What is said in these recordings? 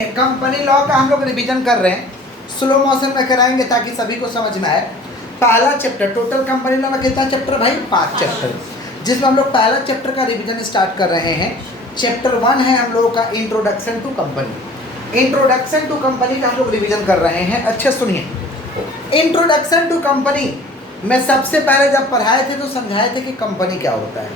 Company law का हम लोग रिवीजन कर रहे हैं, स्लो मोशन में कराएंगे ताकि सभी को समझ में आए। पहला चैप्टर टोटल कंपनी लॉ में कितना चैप्टर भाई? 5 चैप्टर, जिसमें हम लोग पहला चैप्टर का रिवीजन स्टार्ट कर रहे हैं। चैप्टर 1 है हम लोगों का introduction to company. Introduction to company का हम लोग रिवीजन कर रहे हैं। अच्छे सुनिए, इंट्रोडक्शन टू कंपनी में सबसे पहले जब पढ़ाए थे तो समझाए थे कि कंपनी क्या होता है।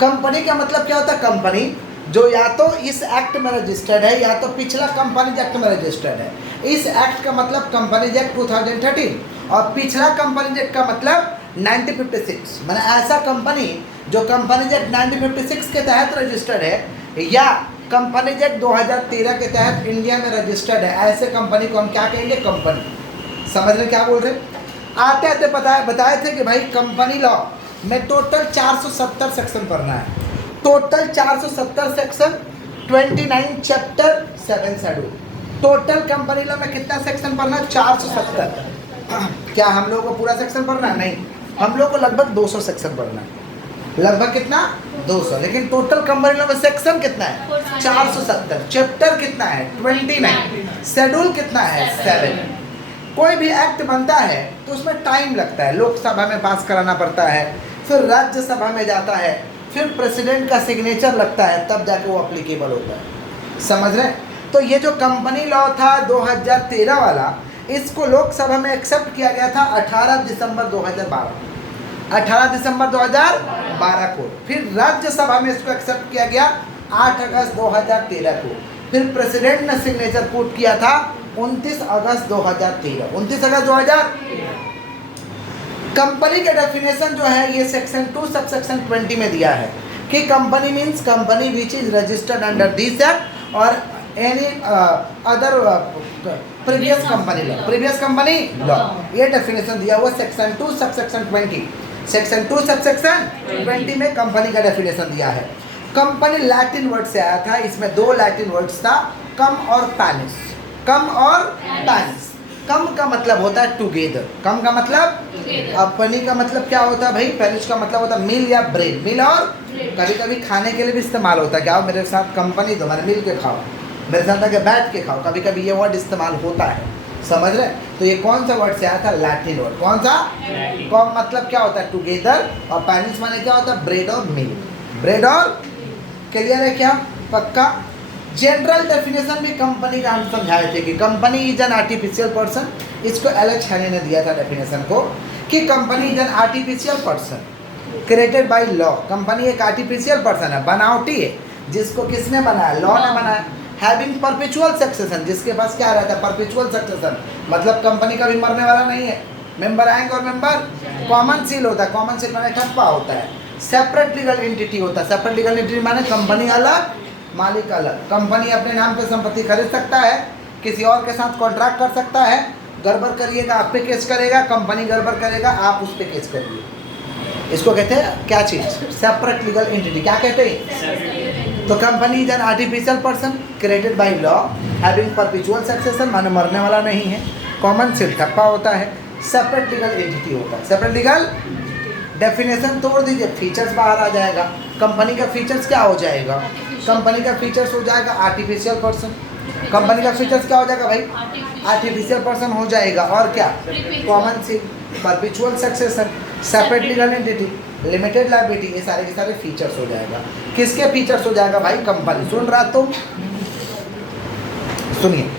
कंपनी का मतलब क्या होता है? कंपनी जो या तो इस एक्ट में रजिस्टर्ड है या तो पिछला कंपनीज एक्ट में रजिस्टर्ड है। इस एक्ट का मतलब कंपनीज एक्ट 2013 और पिछला कंपनीज एक्ट का मतलब 1956। मैंने ऐसा कंपनी जो कंपनीज एक्ट 1956 के तहत रजिस्टर्ड है या कंपनीज एक्ट 2013 के तहत इंडिया में रजिस्टर्ड है, ऐसे कंपनी को हम क्या कहेंगे? कंपनी। समझ रहे क्या बोल रहे? आते आते बताए थे कि भाई कंपनी लॉ में टोटल 470 सेक्शन पढ़ना है। Total 470 section, 29 chapter, 7 schedule. Total company law में कितना सेक्शन पढ़ना है? 470। क्या हम लोग को पूरा सेक्शन पढ़ना है? नहीं, हम लोग को लगभग 200 सेक्शन पढ़ना है। लगभग कितना? 200। लेकिन टोटल कंपनी लॉ में सेक्शन कितना है? 470। चैप्टर कितना है? 29। शेड्यूल कितना है? 7। कोई भी एक्ट बनता है तो उसमें टाइम लगता है। लोकसभा में पास कराना पड़ता है, फिर राज्यसभा में जाता है, फिर प्रेसिडेंट का सिग्नेचर लगता है, तब जाके वो अप्लीकेबल होता है। समझ रहे? तो ये जो कंपनी लॉ था 2013 वाला, इसको लोकसभा में एक्सेप्ट किया गया था 18 दिसंबर 2012। 18 दिसंबर 2012 को। फिर राज्यसभा में इसको एक्सेप्ट किया गया 8 अगस्त 2013 को। फिर प्रेसिडेंट ने सिग्नेचर पुट किया था 29 अगस्त 2013। 29 अगस्त 2013। कंपनी का डेफिनेशन जो है ये सेक्शन 2 सबसेक्शन 20 में दिया है कि company means company which is registered under this act और any other previous company law. Previous company law ये डेफिनेशन दिया हुआ सेक्शन 2 सबसेक्शन 20। सेक्शन 2 सबसेक्शन 20 में कंपनी का डेफिनेशन दिया है। कंपनी लैटिन वर्ड से आया था। इसमें 2 लैटिन वर्ड्स था, कम और पैनिस। कम और पैनिस। कम का मतलब होता है टुगेदर। कम का मतलब अपनी का मतलब क्या होता है भाई? पेरिश का मतलब होता है मिल या ब्रेड। मिल और कभी कभी खाने के लिए भी इस्तेमाल होता है। क्या आओ मेरे साथ कंपनी दो, मैंने मिल के खाओ, मेरे साथ आके बैठ के खाओ, कभी कभी ये वर्ड इस्तेमाल होता है। समझ रहे? तो ये कौन सा वर्ड से आया था? Latin word. कौन सा? कम मतलब क्या होता है? टुगेदर। और पैनिस माने क्या होता है? ब्रेड और मिल। ब्रेड और क्लियर है क्या? पक्का? जनरल डेफिनेशन भी कंपनी का हम समझाए थे कि company is an artificial person. इसको एलेक्स हेनरी ने दिया था डेफिनेशन को कि company is an artificial person created by law. Company एक आर्टिफिशियल पर्सन है, बनावटी है, जिसको किसने बनाया? लॉ ने बनाया। हैविंग परपेचुअल सक्सेशन, जिसके पास क्या रहता है? Perpetual succession. मतलब कंपनी कभी मरने वाला नहीं है। मेंबर आएंगे और मेंबर कॉमन सील होता है। कॉमन सील माने ठप्पा होता है। सेपरेट लीगल एंटिटी होता है। सेपरेट लीगल एंटिटी माने कंपनी अलग, मालिक अलग। कंपनी अपने नाम पे संपत्ति खरीद सकता है, किसी और के साथ कॉन्ट्रैक्ट कर सकता है। गड़बड़ करिएगा आप पे केस करेगा, कंपनी गड़बड़ करेगा आप उस पे केस करिए। इसको कहते हैं क्या चीज़? Separate legal entity. क्या कहते हैं? तो company is an artificial person created by law having perpetual succession, माने मरने वाला नहीं है। कॉमन सील ठप्पा होता है। सेपरेट लीगल एंटिटी होता है। सेपरेट लीगल डेफिनेशन तोड़ दीजिए, फीचर्स बाहर आ जाएगा। कंपनी का फीचर्स क्या हो जाएगा? कंपनी का फीचर्स हो जाएगा आर्टिफिशियल पर्सन। कंपनी का फीचर्स क्या हो जाएगा भाई? आर्टिफिशियल पर्सन हो जाएगा। और क्या? Common seal, perpetual succession, separate legal entity, limited liability, ये सारे के सारे फीचर्स हो जाएगा। किसके फीचर्स हो जाएगा भाई? कंपनी। सुन रहा तुम? सुनिए,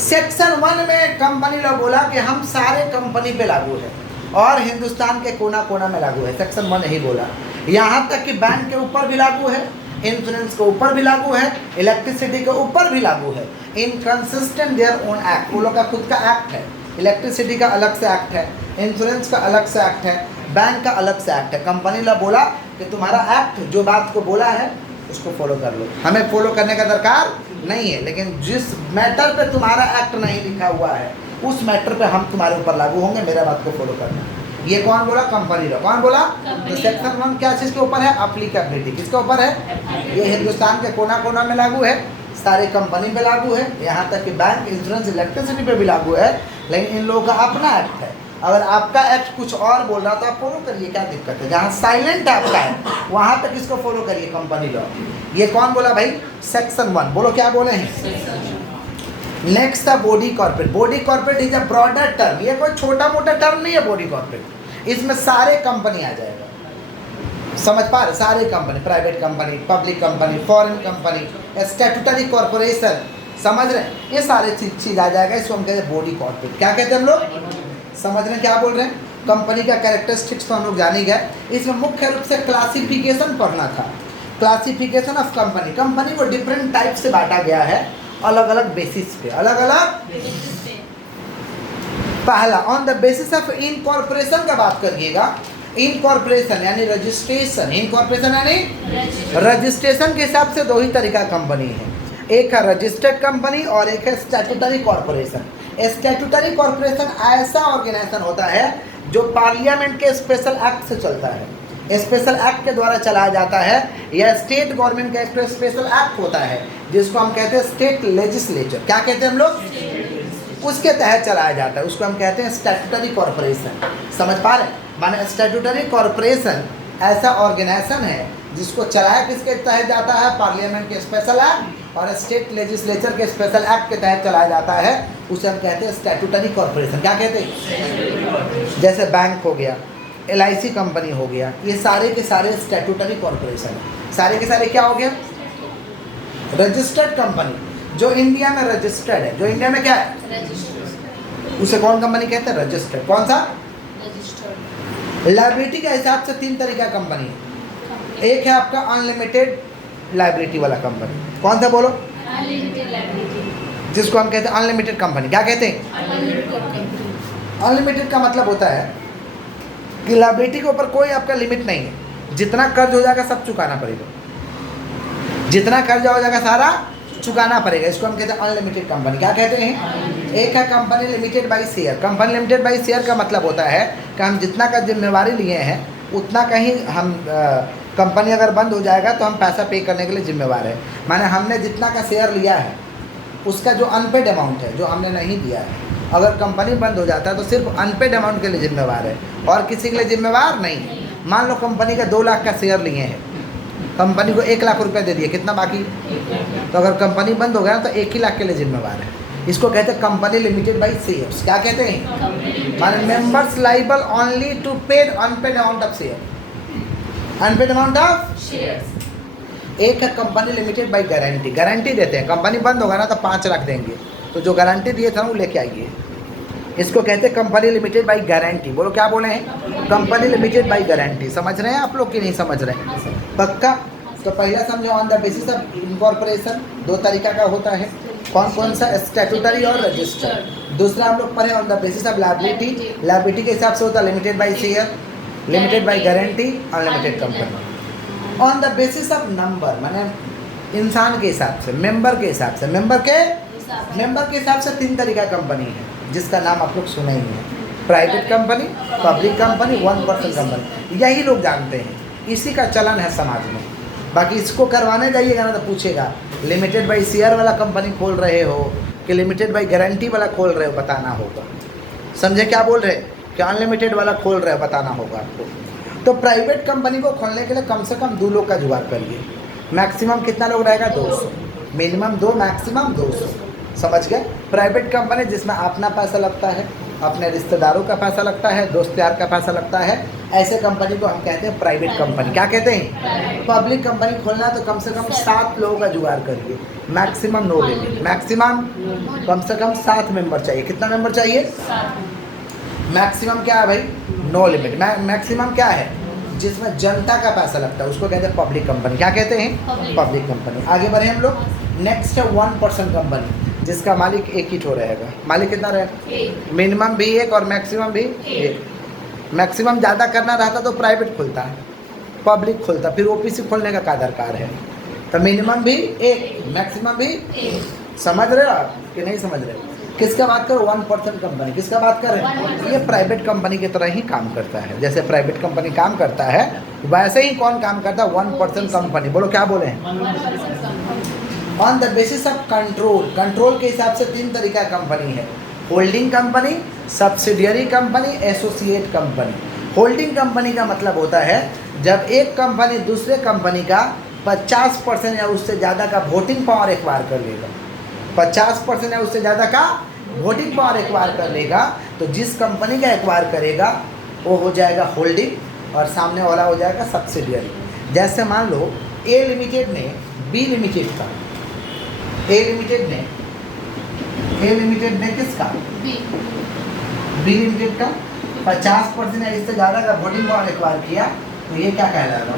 सेक्शन 1 में कंपनी लॉ बोला कि हम सारे कंपनी पे लागू है और हिंदुस्तान के कोना कोना में लागू है। सेक्शन 1 यही बोला। यहाँ तक कि बैंक के ऊपर भी लागू है, इंश्योरेंस के ऊपर भी लागू है, इलेक्ट्रिसिटी के ऊपर भी लागू है। इनकंसिस्टेंट देयर ओन एक्ट, वो लोग का खुद का एक्ट है। इलेक्ट्रिसिटी का अलग से एक्ट है, इंश्योरेंस का अलग से एक्ट है, बैंक का अलग से एक्ट है। कंपनी लॉ बोला कि तुम्हारा एक्ट जो बात को बोला है उसको फॉलो कर लो, हमें फॉलो करने का दरकार नहीं है। लेकिन जिस मैटर पे तुम्हारा एक्ट नहीं लिखा हुआ है उस मैटर पे हम तुम्हारे ऊपर लागू होंगे, मेरा बात को फॉलो करना। ये कौन बोला? Company law. कौन बोला? तो सेक्शन 1 क्या चीज़ के ऊपर है? एप्लीकेबिलिटी। किसके ऊपर है? ये हिंदुस्तान के कोना कोना में लागू है, सारे कंपनी पे लागू है, यहाँ तक कि बैंक, इंश्योरेंस, इलेक्ट्रिसिटी पे भी लागू है। लेकिन इन लोगों का अपना एक्ट है। अगर आपका एक्ट कुछ और बोल रहा तो आप फॉलो करिए, क्या दिक्कत है? जहाँ साइलेंट आपका है वहाँ पे किसको फॉलो करिए? Company law. ये कौन बोला भाई? सेक्शन 1। बोलो क्या बोले हैं? नेक्स्ट था body corporate. Body corporate is a broader term, ये कोई छोटा मोटा टर्म नहीं है बॉडी कॉर्पोरेट, इसमें सारे कंपनी आ जाएगा, समझ पा रहे, सारे company, private company, public company, foreign company, statutory corporation, समझ रहे हैं, ये सारे चीज आ जाएगा, इसको हम कहते हैं बॉडी कॉर्पोरेट। क्या कहते हैं हम लोग, समझ रहे हैं क्या बोल रहे हैं। कंपनी का कैरेक्टरिस्टिक्स तो हम लोग जान ही गए, इसमें मुख्य रूप से क्लासिफिकेशन पढ़ना था, क्लासिफिकेशन ऑफ कंपनी। कंपनी को डिफरेंट टाइप से बांटा गया है, अलग अलग बेसिस पे, अलग अलग। पहला on the basis of incorporation का बात करिएगा। इनकॉर्पोरेशन यानी रजिस्ट्रेशन, इनकॉर्पोरेशन यानी रजिस्ट्रेशन के हिसाब से दो ही तरीका कंपनी है, एक है रजिस्टर्ड कंपनी और एक है स्टैट्यूटरी कॉर्पोरेशन। स्टैट्यूटरी कॉर्पोरेशन ऐसा ऑर्गेनाइजेशन होता है जो पार्लियामेंट के स्पेशल एक्ट से चलता है, स्पेशल एक्ट के द्वारा चलाया जाता है, या स्टेट गवर्नमेंट का एक स्पेशल एक्ट होता है जिसको हम कहते हैं स्टेट लेजिस्लेचर। क्या कहते हैं हम लोग, उसके तहत चलाया जाता है, उसको हम कहते हैं स्टैट्यूटरी कॉर्पोरेशन। समझ पा रहे हैं, माने स्टैट्यूटरी कॉर्पोरेशन ऐसा ऑर्गेनाइजेशन है जिसको चलाया किसके तहत जाता है, पार्लियामेंट के स्पेशल एक्ट और स्टेट लेजिस्लेचर के स्पेशल एक्ट के तहत चलाया जाता है, उसे हम कहते हैं स्टैट्यूटरी कॉर्पोरेशन। क्या कहते हैं, जैसे बैंक हो गया, LIC कंपनी हो गया, ये सारे के सारे स्टैट्यूटरी कॉर्पोरेशन, सारे के सारे क्या हो गया, रजिस्टर्ड कंपनी जो इंडिया में रजिस्टर्ड है, जो इंडिया में क्या है, उसे कौन कंपनी कहते हैं, रजिस्टर्ड। कौन सा, लायबिलिटी के हिसाब से तीन तरीका कंपनी है, एक है आपका अनलिमिटेड लायबिलिटी वाला कंपनी, कौन सा बोलो, जिसको हम कहते हैं अनलिमिटेड कंपनी। क्या कहते हैं, अनलिमिटेड का मतलब होता है कि लायबिलिटी के ऊपर कोई आपका लिमिट नहीं है, जितना कर्ज हो जाएगा सब चुकाना पड़ेगा, जितना कर्ज हो जाएगा सारा चुकाना पड़ेगा, इसको हम कहते हैं अनलिमिटेड कंपनी। क्या कहते हैं, एक है company limited bye share. Company limited bye share का मतलब होता है कि हम जितना का जिम्मेवारी लिए हैं उतना कहीं हम कंपनी अगर बंद हो जाएगा तो हम पैसा पे करने के लिए जिम्मेवार है, माने हमने जितना का शेयर लिया है उसका जो अनपेड अमाउंट है जो हमने नहीं दिया है, अगर कंपनी बंद हो जाता है तो सिर्फ अनपेड अमाउंट के लिए जिम्मेवार है और किसी के लिए जिम्मेवार नहीं है। मान लो कंपनी का 2 लाख का शेयर लिए हैं, कंपनी को 1 लाख रुपए दे दिए, कितना बाकी, तो अगर कंपनी बंद हो गया तो 1 ही लाख के लिए जिम्मेवार है, इसको कहते हैं कंपनी लिमिटेड बाय शेयर्स। क्या कहते हैं, माने members liable only to paid unpaid amount of share, unpaid amount of shares. एक है company limited by guarantee, guarantee देते हैं, कंपनी बंद होगा ना तो 5 लाख देंगे, तो जो गारंटी दिए थे वो लेके आइए, इसको कहते हैं कंपनी लिमिटेड बाय गारंटी। बोलो क्या बोले हैं, कंपनी लिमिटेड बाय गारंटी। समझ रहे हैं आप लोग कि नहीं समझ रहे हैं, पक्का। तो पहला समझो on the basis of incorporation, 2 तरीका का होता है, कौन कौन सा, स्टैट्यूटरी और रजिस्टर्ड। दूसरा हम लोग पढ़े on the basis of liability, liability के हिसाब से होता है limited by share, limited by guarantee, unlimited company. On the basis of number, माने इंसान के हिसाब से, मेंबर के हिसाब से, मेंबर के हिसाब से 3 तरीका कंपनी है जिसका नाम आप लोग सुने ही हैं, private company, public company, 1% company, यही लोग जानते हैं, इसी का चलन है समाज में। बाकी इसको करवाने जाइएगा ना तो पूछेगा लिमिटेड बाय शेयर वाला कंपनी खोल रहे हो कि लिमिटेड बाय गारंटी वाला खोल रहे हो, बताना होगा। समझे क्या बोल रहे, कि अनलिमिटेड वाला खोल रहे हो, बताना होगा आपको। तो प्राइवेट कंपनी को खोलने के लिए कम से कम 2 लोग का जुगाड़ करिए, मैक्सिमम कितना लोग रहेगा, 200, मिनिमम 2, मैक्सिमम 200। समझ गए, प्राइवेट कंपनी जिसमें अपना पैसा लगता है, अपने रिश्तेदारों का पैसा लगता है, दोस्त यार का पैसा लगता है, ऐसे कंपनी को हम कहते हैं प्राइवेट कंपनी। क्या कहते हैं, पब्लिक कंपनी खोलना तो कम से कम 7 लोगों का जुगाड़ करिए, मैक्सिमम नो लिमिट, मैक्सिमम कम से कम 7 मेंबर चाहिए। कितना मेंबर चाहिए, मैक्सिमम क्या है भाई, नो लिमिट। मैक्सिमम क्या है, जिसमें जनता का पैसा लगता है उसको कहते हैं पब्लिक कंपनी। क्या कहते हैं, पब्लिक कंपनी। आगे बढ़े हम लोग, नेक्स्ट है 1% कंपनी जिसका मालिक एक ही ठो रहेगा। मालिक कितना रहेगा, मिनिमम भी 1 और मैक्सिमम भी 1। मैक्सिमम ज़्यादा करना रहता तो प्राइवेट खुलता है, पब्लिक खुलता, फिर OPC खोलने का क्या दरकार है। तो मिनिमम भी 1, मैक्सिमम भी 1। समझ रहे हो आप कि नहीं समझ रहे, किसका बात करो, 1% कंपनी। किसका बात कर रहे हैं, ये प्राइवेट कंपनी की तरह ही काम करता है, जैसे प्राइवेट कंपनी काम करता है वैसे ही कौन काम करता है, 1% कंपनी। बोलो क्या बोले हैं, on the basis of control, control के हिसाब से 3 तरीका कंपनी है, holding company, subsidiary company, associate company. Holding company का मतलब होता है जब एक कंपनी दूसरे कंपनी का 50% या उससे ज़्यादा का वोटिंग पावर एक्वायर कर लेगा, 50% या उससे ज़्यादा का वोटिंग पावर एक्वायर कर लेगा, तो जिस कंपनी का एक्वायर करेगा वो हो जाएगा होल्डिंग और सामने वाला हो जाएगा सब्सिडियरी। जैसे मान लो ए लिमिटेड ने बी लिमिटेड का, ए लिमिटेड ने किसका, बी लिमिटेड का 50% या इससे ज़्यादा का वोटिंग पावर एक्वायर किया, तो ये क्या कहलाएगा,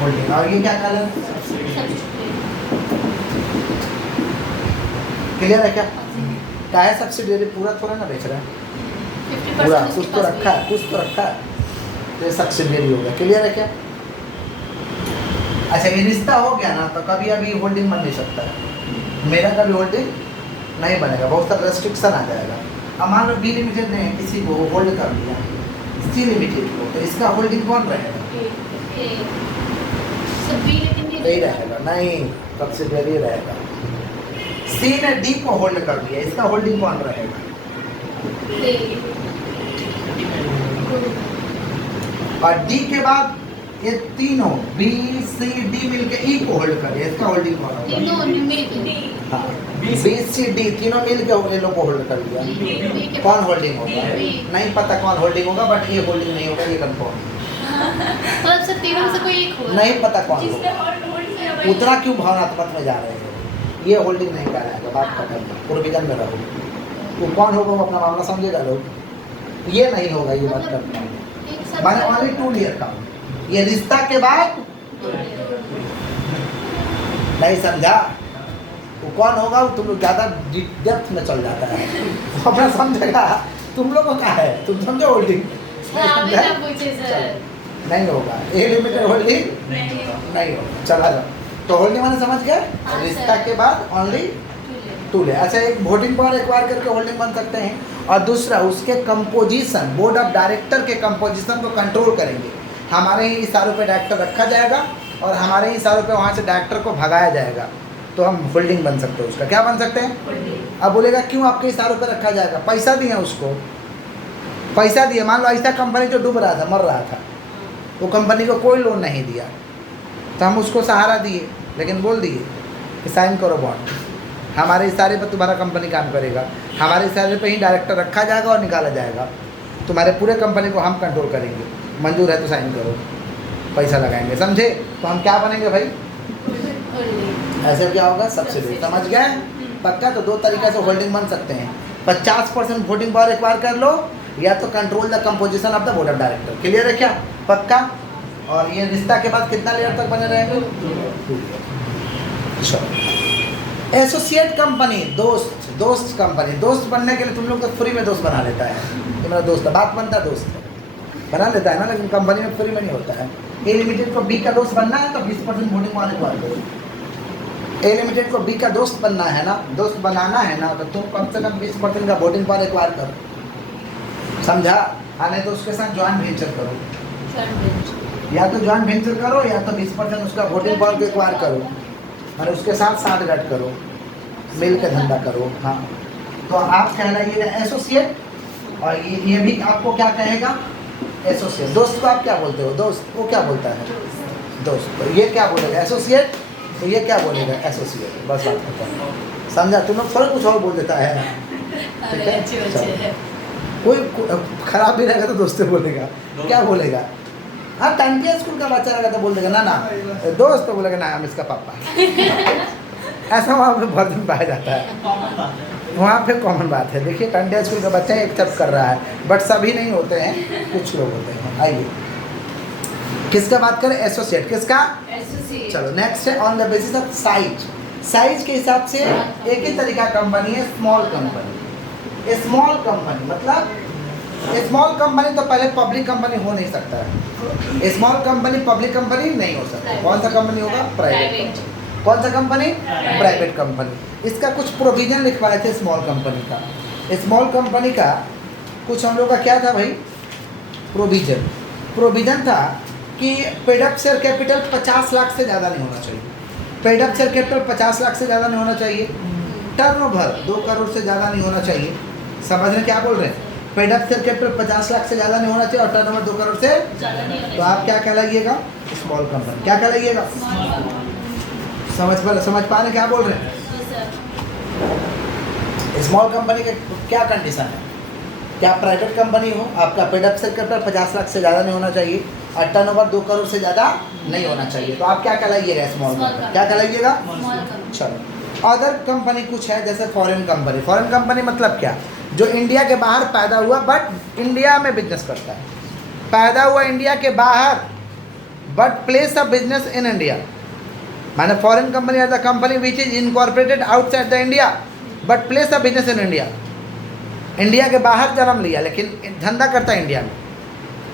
होल्डिंग। और ये क्या कहलाएगा, क्लियर है क्या? क्या है सब्सिडियरी, पूरा थोड़ा ना बेच रहा है, पूरा कुछ तो रखा है, कुछ तो रखा है, तो ये सब्सिडियरी हो गया। क्लियर है क्या? अच्छा, ये रिश्ता हो गया ना, तो कभी अभी होल्डिंग बन नहीं सकता है, मेरा कभी होल्डिंग नहीं बनेगा, बहुत सारा रेस्ट्रिक्शन आ जाएगा। अब मान लो बी लिमिटेड ने किसी को होल्ड कर दिया, सी लिमिटेड को, तो इसका होल्डिंग कौन रहेगा, नहीं रहेगा, नहीं सब्सिडियरी रहेगा। सी ने डी को होल्ड कर दिया, इसका होल्डिंग कौन रहेगा, और डी के बाद ये तीनों बी सी डी मिलके ई को होल्ड कर दिया, इसका होल्डिंग कौन होगा, हाँ बी सी डी तीनों मिलके ये लोग को होल्ड कर दिया, कौन होल्डिंग होगा, नहीं पता कौन होल्डिंग होगा, बट ये होल्डिंग नहीं होगा, ये कंफर्म, मतलब सब तीनों में से कोई एक होगा, नहीं पता कौन होगा। उतना क्यों भावनात्मक में जा रहे हैं, ये होल्डिंग नहीं कर रहा है, बात कर रहे हैं प्रोविजन में रहो, वो कौन होगा वो अपना मामला समझेगा लोग, ये नहीं होगा, ये बात करता हूँ मैंने ओनली 2 ईयर का, ये रिश्ता के बाद नहीं समझा, वो कौन होगा, वो तुम लोग ज़्यादा डेप्थ में चल जाता है, वो अपना समझेगा, तुम लोगों का है, तुम समझो होल्डिंग नहीं होगा, ए लिमिटेड होल्डिंग नहीं होगा, चला जाओ। तो होल्डिंग मैंने समझ गया, रिश्ता के बाद ओनली 2 ईयर। अच्छा, एक वोटिंग पावर एक्वायर करके होल्डिंग बन सकते हैं, और दूसरा उसके कंपोजिशन, बोर्ड ऑफ डायरेक्टर के कंपोजिशन को कंट्रोल करेंगे, हमारे ही इशारों पे डायरेक्टर रखा जाएगा और हमारे ही इशारों पे वहाँ से डायरेक्टर को भगाया जाएगा, तो हम होल्डिंग बन सकते हैं उसका। क्या बन सकते हैं? अब बोलेगा क्यों आपके इशारों पे रखा जाएगा, पैसा दिए उसको, पैसा दिए, मान लो ऐसा कंपनी जो डूब रहा था, मर रहा था, वो कंपनी को कोई लोन नहीं दिया, तो हम उसको सहारा दिए, लेकिन बोल दिए कि साइन करो बॉन्ड, हमारे इशारे पर तुम्हारा कंपनी काम करेगा, हमारे इशारे पे ही डायरेक्टर रखा जाएगा और निकाला जाएगा, तुम्हारे पूरे कंपनी को हम कंट्रोल करेंगे, मंजूर है तो साइन करो, पैसा लगाएंगे, समझे? तो हम क्या बनेंगे भाई, ऐसे क्या होगा, सब्सिडी। समझ गए? पक्का? तो 2 तरीके से होल्डिंग बन सकते हैं, 50% वोटिंग पावर एक्वायर कर लो, या तो control the composition of the board of director. Clear है क्या? पक्का? और ये रिश्ता के बाद कितना लेयर तक बने रहेंगे, एसोसिएट कंपनी, दोस्त कंपनी, दोस्त बनने के लिए तुम लोग तो फ्री में दोस्त बना लेता है, ये मेरा दोस्त है, बात बनता है, दोस्त बना लेता है ना, लेकिन कंपनी में फ्री में नहीं होता है। ए लिमिटेड को बी का दोस्त बनना है तो 20% वोटिंग पावर एक्वायर करो। ए लिमिटेड को बी का दोस्त बनना है ना, दोस्त बनाना है ना, तो तुम कम से कम 20% का वोटिंग पावर एक्वायर करो, समझा? नहीं तो उसके साथ ज्वाइंट वेंचर करो, या तो ज्वाइंट वेंचर करो, या तो 20% उसका वोटिंग पावर को एक्वायर करो, और उसके साथ साठगांठ करो, मिल के धंधा करो। हाँ, तो आप कहलाइएगा एसोसिएट, और ये भी आपको क्या कहेगा, एसोसिएट। दोस्त को आप क्या बोलते हो, दोस्त, वो क्या बोलता है, दोस्त। तो ये क्या बोलेगा, एसोसिएट, तो ये क्या बोलेगा, एसोसिएट। बस बात खत्म, समझा? तुम लोग थोड़ा कुछ और बोल देता है, ठीक है? कोई खराब भी रहेगा तो दोस्त बोलेगा, क्या बोलेगा? हाँ, टंकिया स्कूल का बच्चा रहेगा तो बोल देगा ना दोस्त, तो बोलेगा ना हम इसका पापा। ऐसा वहाँ पे बहुत दिन पाया जाता है, वहाँ पे कॉमन बात है। देखिए, टंकिया स्कूल का बच्चा एक्सेप्ट कर रहा है, बट सभी नहीं होते हैं, कुछ लोग होते हैं। आइए, किसका बात करें, एसोसिएट। किसका? चलो नेक्स्ट है on the basis of size. Size के हिसाब से एक ही तरीका कंपनी है, स्मॉल कंपनी। स्मॉल कंपनी मतलब, स्मॉल कंपनी तो पहले पब्लिक कंपनी हो नहीं सकता है, स्मॉल कंपनी पब्लिक कंपनी नहीं हो सकता। कौन सा कंपनी होगा, प्राइवेट। कौन सा कंपनी, प्राइवेट कंपनी। इसका कुछ प्रोविजन लिखवाए थे स्मॉल कंपनी का। स्मॉल कंपनी का कुछ हम लोग का क्या था भाई, प्रोविजन था कि paid up share capital 50 lakh से ज़्यादा नहीं होना चाहिए। Paid up share capital 50 lakh से ज़्यादा नहीं होना चाहिए। टर्नओवर 2 करोड़ से ज़्यादा नहीं होना चाहिए। समझ रहे क्या बोल रहे हैं? Paid up share capital 50 lakh से ज़्यादा नहीं होना चाहिए और टर्नओवर 2 करोड़ से, तो आप क्या कहलाइएगा, स्मॉल कंपनी। क्या कहलाइएगा, समझ पा रहे क्या बोल रहे हैं? स्मॉल कंपनी के क्या कंडीशन है? क्या प्राइवेट कंपनी हो, आपका पेड अप से कैपिटल 50 लाख से ज़्यादा नहीं होना चाहिए और टर्नओवर 2 करोड़ से ज़्यादा नहीं होना चाहिए, तो आप क्या कहलाइएगा? Small company. क्या कहलाइएगा? चलो, अदर कंपनी कुछ है जैसे फॉरेन कंपनी। फॉरेन कंपनी मतलब क्या? जो इंडिया के बाहर पैदा हुआ बट इंडिया में बिजनेस करता है। पैदा हुआ इंडिया के बाहर but place of business in India. माने foreign company are the company which is incorporated outside the India but place of business in India. India के बाहर जन्म लिया लेकिन धंधा करता है इंडिया में,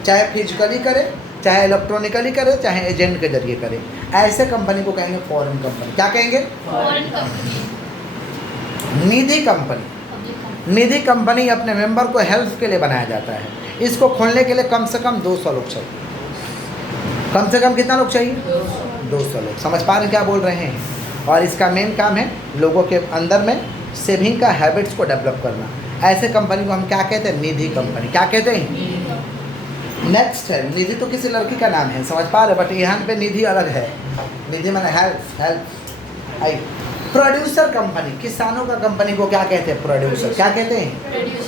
चाहे फिजिकली करे, चाहे इलेक्ट्रॉनिकली करे, चाहे एजेंट के जरिए करे। ऐसे कंपनी को कहेंगे फॉरेन कंपनी। क्या कहेंगे? Foreign company. Nidhi company. Nidhi company अपने मेंबर को हेल्प के लिए बनाया जाता है। इसको खोलने के लिए कम से कम 200 लोग चाहिए। कम से कम कितना लोग चाहिए? 200 लोग। समझ पा रहे हैं क्या बोल रहे हैं? और इसका मेन काम है लोगों के अंदर में सेविंग का हैबिट्स को डेवलप करना। ऐसे कंपनी को हम क्या कहते हैं? निधि कंपनी। क्या कहते हैं? नेक्स्ट है निधि, तो किसी लड़की का नाम है, समझ पा रहे, बट यहाँ पे निधि अलग है। निधि माने हेल्प। आई प्रोड्यूसर कंपनी। किसानों का कंपनी को क्या कहते हैं? प्रोड्यूसर। क्या कहते हैं?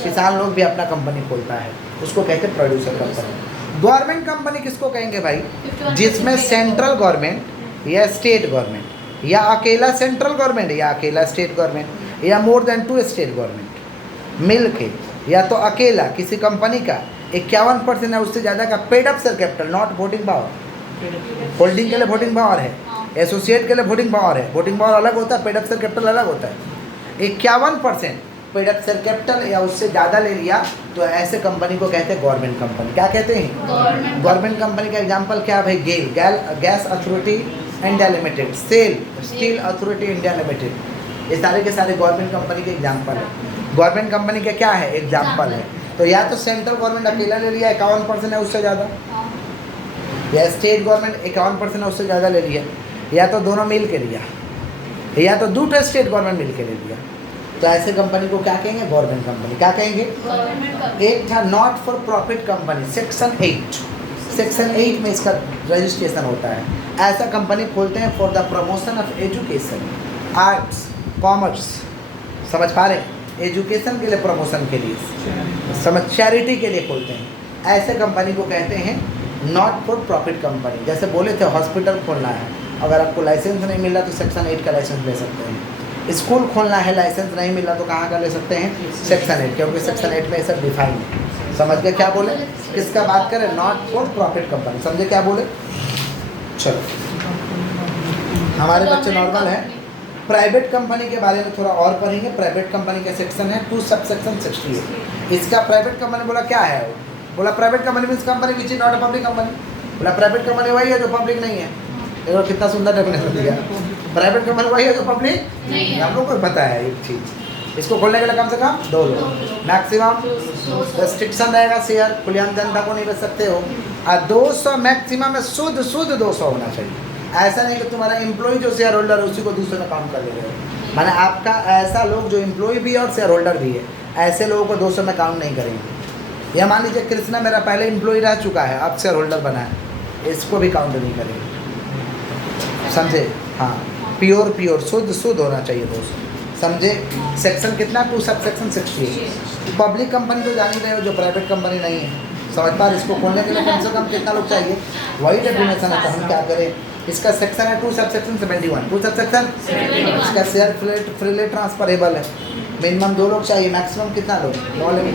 किसान लोग भी अपना कंपनी खोलता है, उसको कहते हैं प्रोड्यूसर कंपनी। गवर्नमेंट कंपनी किसको कहेंगे भाई? जिसमें सेंट्रल गवर्नमेंट या स्टेट गवर्नमेंट या अकेला सेंट्रल गवर्नमेंट या अकेला स्टेट गवर्नमेंट या मोर देन 2 स्टेट गवर्नमेंट मिल के, या तो अकेला किसी कंपनी का 51% है उससे ज़्यादा का paid up share capital, not voting power. Holding के लिए वोटिंग पावर है, एसोसिएट के लिए वोटिंग पावर है। वोटिंग पावर अलग होता है, पेड अप शेयर कैपिटल अलग होता है। 51% पेड अप शेयर कैपिटल या उससे ज़्यादा ले लिया तो ऐसे कंपनी को कहते हैं गवर्नमेंट कंपनी। क्या कहते हैं? गवर्नमेंट कंपनी का एग्जाम्पल क्या है भाई? Gas authority India limited, SAIL steel authority India limited, ये सारे के सारे गवर्नमेंट कंपनी के एग्जाम्पल है। गवर्नमेंट कंपनी के क्या है? एग्जाम्पल है। तो या तो सेंट्रल गवर्नमेंट अकेला ले लिया 51% है उससे ज़्यादा, या स्टेट गवर्नमेंट 51% है उससे ज़्यादा ले लिया, या तो दोनों मिल के लिया, या तो 2 स्टेट गवर्नमेंट मिल के ले लिया। तो ऐसे कंपनी को क्या कहेंगे? Government company. क्या कहेंगे? एक था not for profit company, section 8। Section 8 में इसका रजिस्ट्रेशन होता है। ऐसा कंपनी खोलते हैं for the promotion of education, arts, commerce. समझ पा रहे? एजुकेशन के लिए, प्रमोशन के लिए, समझ, चैरिटी के लिए खोलते हैं। ऐसे कंपनी को कहते हैं नॉट फॉर प्रॉफिट कंपनी। जैसे बोले थे हॉस्पिटल खोलना है, अगर आपको लाइसेंस नहीं मिला तो सेक्शन 8 का लाइसेंस ले सकते हैं। स्कूल खोलना है, लाइसेंस नहीं मिला तो कहाँ का ले सकते हैं? सेक्शन 8, क्योंकि सेक्शन 8 में सब डिफाइन है। समझ गए क्या बोले? किसका बात करें? Not for profit company. समझे क्या बोले? चलो, हमारे बच्चे नॉर्मल हैं। प्राइवेट कंपनी के बारे में थोड़ा और पढ़ेंगे। प्राइवेट कंपनी का सेक्शन है 2 सबसेक्शन 68। इसका प्राइवेट कंपनी बोला क्या है? बोला private company means company which is not a public company. बोला प्राइवेट कंपनी वही है जो पब्लिक नहीं है। देखो कितना सुंदर डेफिनेशन दिया। प्राइवेट कंपनी वही है जो पब्लिक नहीं है। हम लोग को पता है एक चीज़, इसको खोलने के लिए कम से कम 2 लोग, मैक्सिमम रेस्ट्रिक्शन रहेगा, शेयर खुलेआम जनता को नहीं बेच सकते हो, और 200 मैक्सिमम में शुद्ध 200 होना चाहिए। ऐसा नहीं कि तुम्हारा एम्प्लॉय जो शेयर होल्डर है उसी को 200 में काम कर ले रहे हो। माने आपका ऐसा लोग जो एम्प्लॉय भी है और शेयर होल्डर भी है, ऐसे लोगों को 200 में काम नहीं करेंगे। यह मान लीजिए कृष्णा मेरा पहले एम्प्लॉय रह चुका है, अब शेयर होल्डर बना है, इसको भी काउंट नहीं करेंगे। समझे? हाँ, प्योर शुद्ध होना चाहिए 200। समझे? सेक्शन कितना? 2 सबसेक्शन 68। पब्लिक कंपनी तो जान ही रहे हो जो प्राइवेट कंपनी नहीं है। समझ पा रहे? इसको खोलने के लिए कम से कम कितना लोग चाहिए? वही डेफिनेशन है। तो हम क्या करें? इसका सेक्शन है 2 सबसेक्शन 71। 2 सबसेक्शन 71। इसका शेयर फ्रीली ट्रांसफरेबल है। मिनिमम 2 लोग चाहिए, मैक्सिमम कितना लोग? 9 लोग।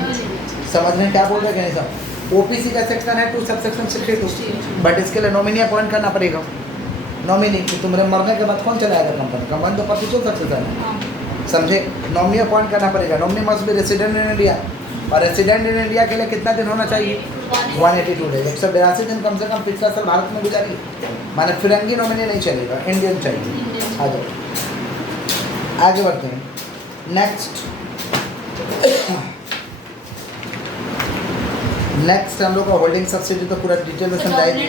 समझ में क्या बोल रहे हैं? नहीं सब। ओपीसी का सेक्शन है 2 सबसेक्शन 62, बट इसके लिए नॉमिनी अपॉइंट करना पड़ेगा। नॉमिनी तो तुम्हारे मरने के बाद कौन चलाएगा कंपनी? कंपनी तो 25 सक्सेसन है। समझे? नॉमिनी अपॉइंट करना पड़ेगा। Nominee must be resident in India, और रेसिडेंट इन इंडिया के लिए कितना दिन होना चाहिए? 182 डेज। 182 दिन कम से कम पिछला साल भारत में गुजारी। माने फिरंगी नॉमिनी नहीं चलेगा, इंडियन चाहिए। आ जाओ, आगे बढ़ते हैं। नेक्स्ट हम लोग का होल्डिंग सब्सिडी तो पूरा डिटेल में समझाएंगे,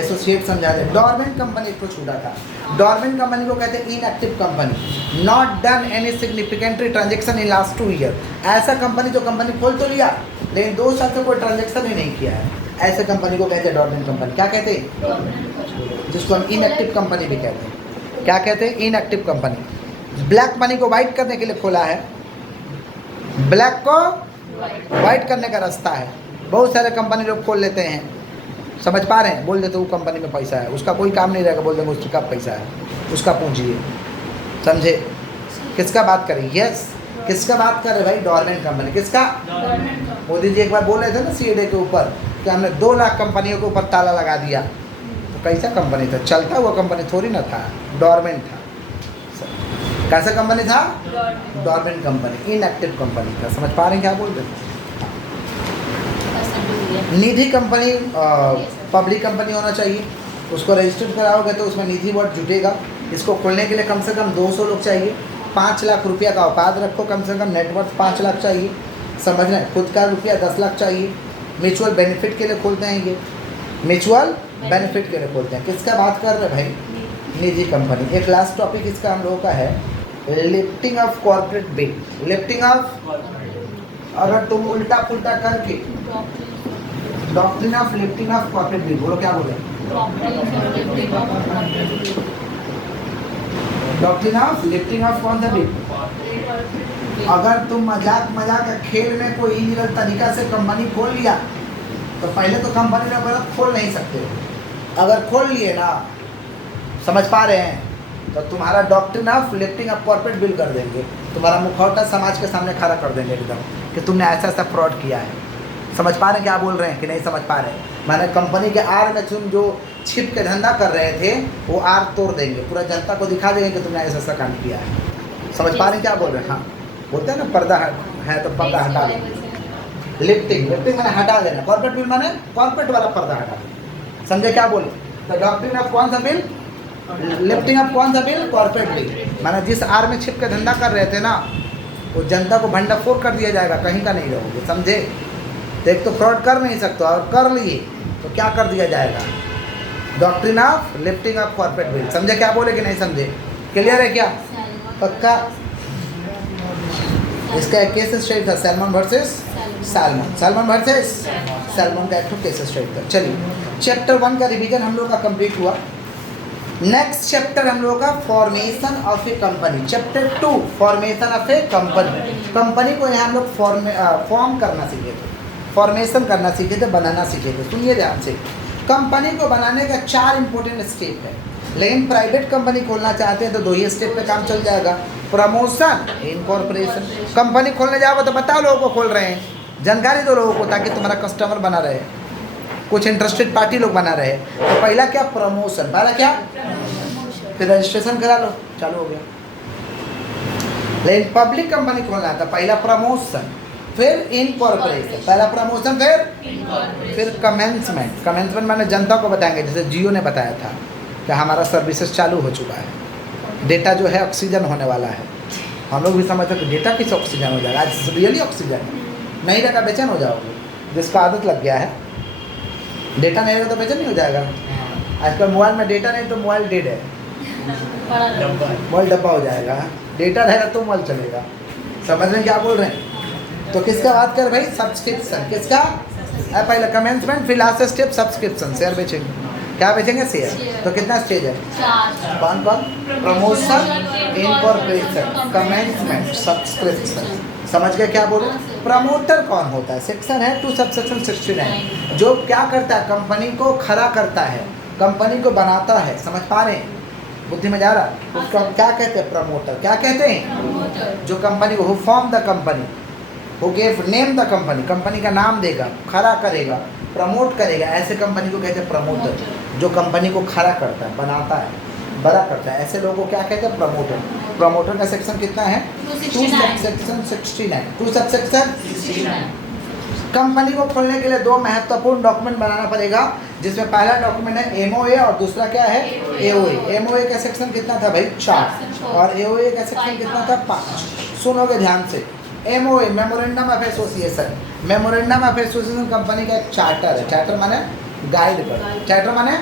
एसोसिएट समझा दें। डॉर्मेंट कंपनी को छूटा था। डॉर्मेंट कंपनी को कहते हैं inactive company, not done any significant transaction in last 2 year. ऐसा कंपनी जो कंपनी खोल तो लिया लेकिन 2 साल से कोई ट्रांजेक्शन ही नहीं किया है, ऐसे कंपनी को कहते हैं डॉर्मेंट कंपनी। क्या कहते हैं? जिसको हम इनएक्टिव कंपनी भी कहते हैं। क्या कहते हैं? Inactive company. ब्लैक मनी को वाइट करने के लिए खोला है, ब्लैक को वाइट करने का रास्ता है। बहुत सारे कंपनी लोग खोल लेते हैं, समझ पा रहे हैं, बोल देते वो कंपनी में पैसा है, उसका कोई काम नहीं रहेगा, बोल देंगे उसका पैसा है, उसका पूंजी है। समझे? किसका बात करें? यस, किसका बात कर रहे भाई? Dormant company. किसका? मोदी जी एक बार बोल रहे थे ना सीएडे के ऊपर कि हमने 2 लाख कंपनियों के ऊपर ताला लगा दिया। तो कैसा कंपनी था? चलता हुआ कंपनी थोड़ी ना था, डोरमेंट था। कैसा कंपनी था? डोरमेंट कंपनी, इनएक्टिव कंपनी था। समझ पा रहे हैं क्या बोल रहे हैं? निधि कंपनी पब्लिक कंपनी होना चाहिए, उसको रजिस्टर्ड कराओगे तो उसमें निधि वर्ड जुटेगा। इसको खोलने के लिए कम से कम 200 लोग चाहिए, 5 लाख रुपया का औकात रखो, कम से कम नेटवर्थ 5 लाख चाहिए। समझ रहे हैं? खुद का रुपया 10 लाख चाहिए। म्यूचुअल बेनिफिट के लिए खोलते हैं, ये म्यूचुअल बेनिफिट के लिए खोलते हैं। किसका बात कर रहे भाई? निजी कंपनी। एक लास्ट टॉपिक इसका हम लोगों का है lifting of corporate bill. Lifting of, अगर तुम उल्टा पुल्टा करके doctrine of lifting of corporate bill बोलो, क्या बोले? डॉक्ट्रिन ऑफ लिफ्टिंग ऑफ कौन सा बिल? अगर तुम मजाक खेल में कोई इलीगल तरीका से कंपनी खोल लिया तो पहले तो कंपनी में गलत खोल नहीं सकते हो। अगर खोल लिए ना, समझ पा रहे हैं, तो तुम्हारा doctrine of lifting of corporate bill कर देंगे, तुम्हारा मुखौटा समाज के सामने खड़ा कर देंगे एकदम कि तुमने ऐसा ऐसा फ्रॉड किया है। समझ पा रहे हैं क्या बोल रहे हैं कि नहीं समझ पा रहे हैं? मैंने कंपनी के आर में तुम जो छिप के धंधा कर रहे थे वो आर तोड़ देंगे, पूरा जनता को दिखा देंगे कि तुमने ऐसा ऐसा काम किया है। समझ पा रहे हैं क्या बोल रहे हैं? हाँ, बोलते हैं ना पर्दा है तो पर्दा हटा दो। लिफ्टिंग, लिफ्टिंग मैंने हटा देना, कॉर्पोरेट बिल मैंने कॉर्पोरेट वाला पर्दा हटा देना। समझे क्या बोले? तो डॉक्ट्रिन ऑफ कौन सा बिल? लिफ्टिंग ऑफ कौन सा बिल? Corporate bill. मैंने जिस आर में छिप के धंधा कर रहे थे ना, वो जनता को भंडाफोड़ कर दिया जाएगा, कहीं का नहीं रहोगे। समझे? तो एक तो फ्रॉड कर नहीं सकते और कर लिए तो क्या कर दिया जाएगा? Doctrine of lifting of corporate bill. समझे क्या बोले कि नहीं समझे? क्लियर है क्या? पक्का? इसका एक केस स्टडी था, salmon versus salmon, salmon versus salmon का एक तो केस स्टडी था। चलिए, चैप्टर 1 का रिवीजन हम लोग का कंप्लीट हुआ। नेक्स्ट चैप्टर हम लोग का formation of A company. Chapter 2 formation of A company. Company को यहाँ हम लोग फॉर्म करना सीखे थे, फॉर्मेशन करना सीखे थे, बनाना सीखे थे। सुनिए ध्यान से, कंपनी को बनाने का 4 इंपॉर्टेंट स्टेप है। लेकिन प्राइवेट कंपनी खोलना चाहते हैं तो 2 ही स्टेप पे काम चल जाएगा, प्रमोशन, इनकॉर्पोरेशन। कंपनी खोलने जाओगे तो बताओ लोगों को खोल रहे हैं, जानकारी दो लोगों को ताकि तुम्हारा कस्टमर बना रहे, कुछ इंटरेस्टेड पार्टी लोग बना रहे। तो पहला क्या? प्रमोशन। पहला क्या? फिर रजिस्ट्रेशन करा लो, चालू हो गया। लेकिन पब्लिक कंपनी खोलना था, पहला प्रमोशन फिर इनकॉर्पोरेशन। पहला प्रमोशन फिर कमेंसमेंट। कमेंसमेंट मैंने जनता को बताएंगे, जैसे जियो ने बताया था कि हमारा सर्विसेज चालू हो चुका है, डेटा जो है ऑक्सीजन होने वाला है। हम लोग भी समझते कि डेटा किस ऑक्सीजन हो जाएगा, आज रियली ऑक्सीजन नहीं रहेगा, बेचैन हो जाओगे। जिसको आदत लग गया है, डेटा नहीं रहेगा तो बेचैन नहीं हो जाएगा। आजकल मोबाइल में डेटा नहीं तो मोबाइल डेड है, मोबाइल डब्बा हो जाएगा। डेटा रहेगा तो मोबाइल चलेगा। समझ रहे हैं क्या बोल रहे हैं? तो किसका बात कर भाई? सब्सक्रिप्शन। किसका? पहले कमेंसमेंट, फिर लास्ट स्टेप सब्सक्रिप्शन। शेयर बेचेंगे, क्या बेचेंगे? शेयर। तो कितना स्टेज है? 4। कौन? Promotion, incorporation, commencement, subscription. समझ गए क्या बोले? प्रमोटर कौन होता है? सेक्शन है 2 सबसेक्शन 69, जो क्या करता है? कंपनी को खड़ा करता है, कंपनी को बनाता है। समझ पा रहे हैं? बुद्धि में जा रहा? उसको क्या कहते हैं? प्रमोटर। क्या कहते हैं? जो कंपनी को, who form the company, who give name the company, company का नाम देगा, खड़ा करेगा, प्रमोट करेगा, ऐसे कंपनी को कहते हैं प्रमोटर। जो कंपनी को खड़ा करता है, बनाता है, बड़ा करता है, ऐसे लोगों को क्या कहते हैं? प्रमोटर। प्रमोटर का सेक्शन कितना है? 2 सबसेक्शन 69। 2 सबसेक्शन 69। कंपनी को खोलने के लिए 2 महत्वपूर्ण डॉक्यूमेंट बनाना पड़ेगा, जिसमें पहला डॉक्यूमेंट है एमओए और दूसरा क्या है? एओए। एमओए का सेक्शन कितना था भाई? 4, और एओए का सेक्शन कितना था? 5। सुनोगे ध्यान से। MOA, memorandum of association. Memorandum of association company का एक चार्टर है। चार्टर माने गाइड कर, चार्टर माने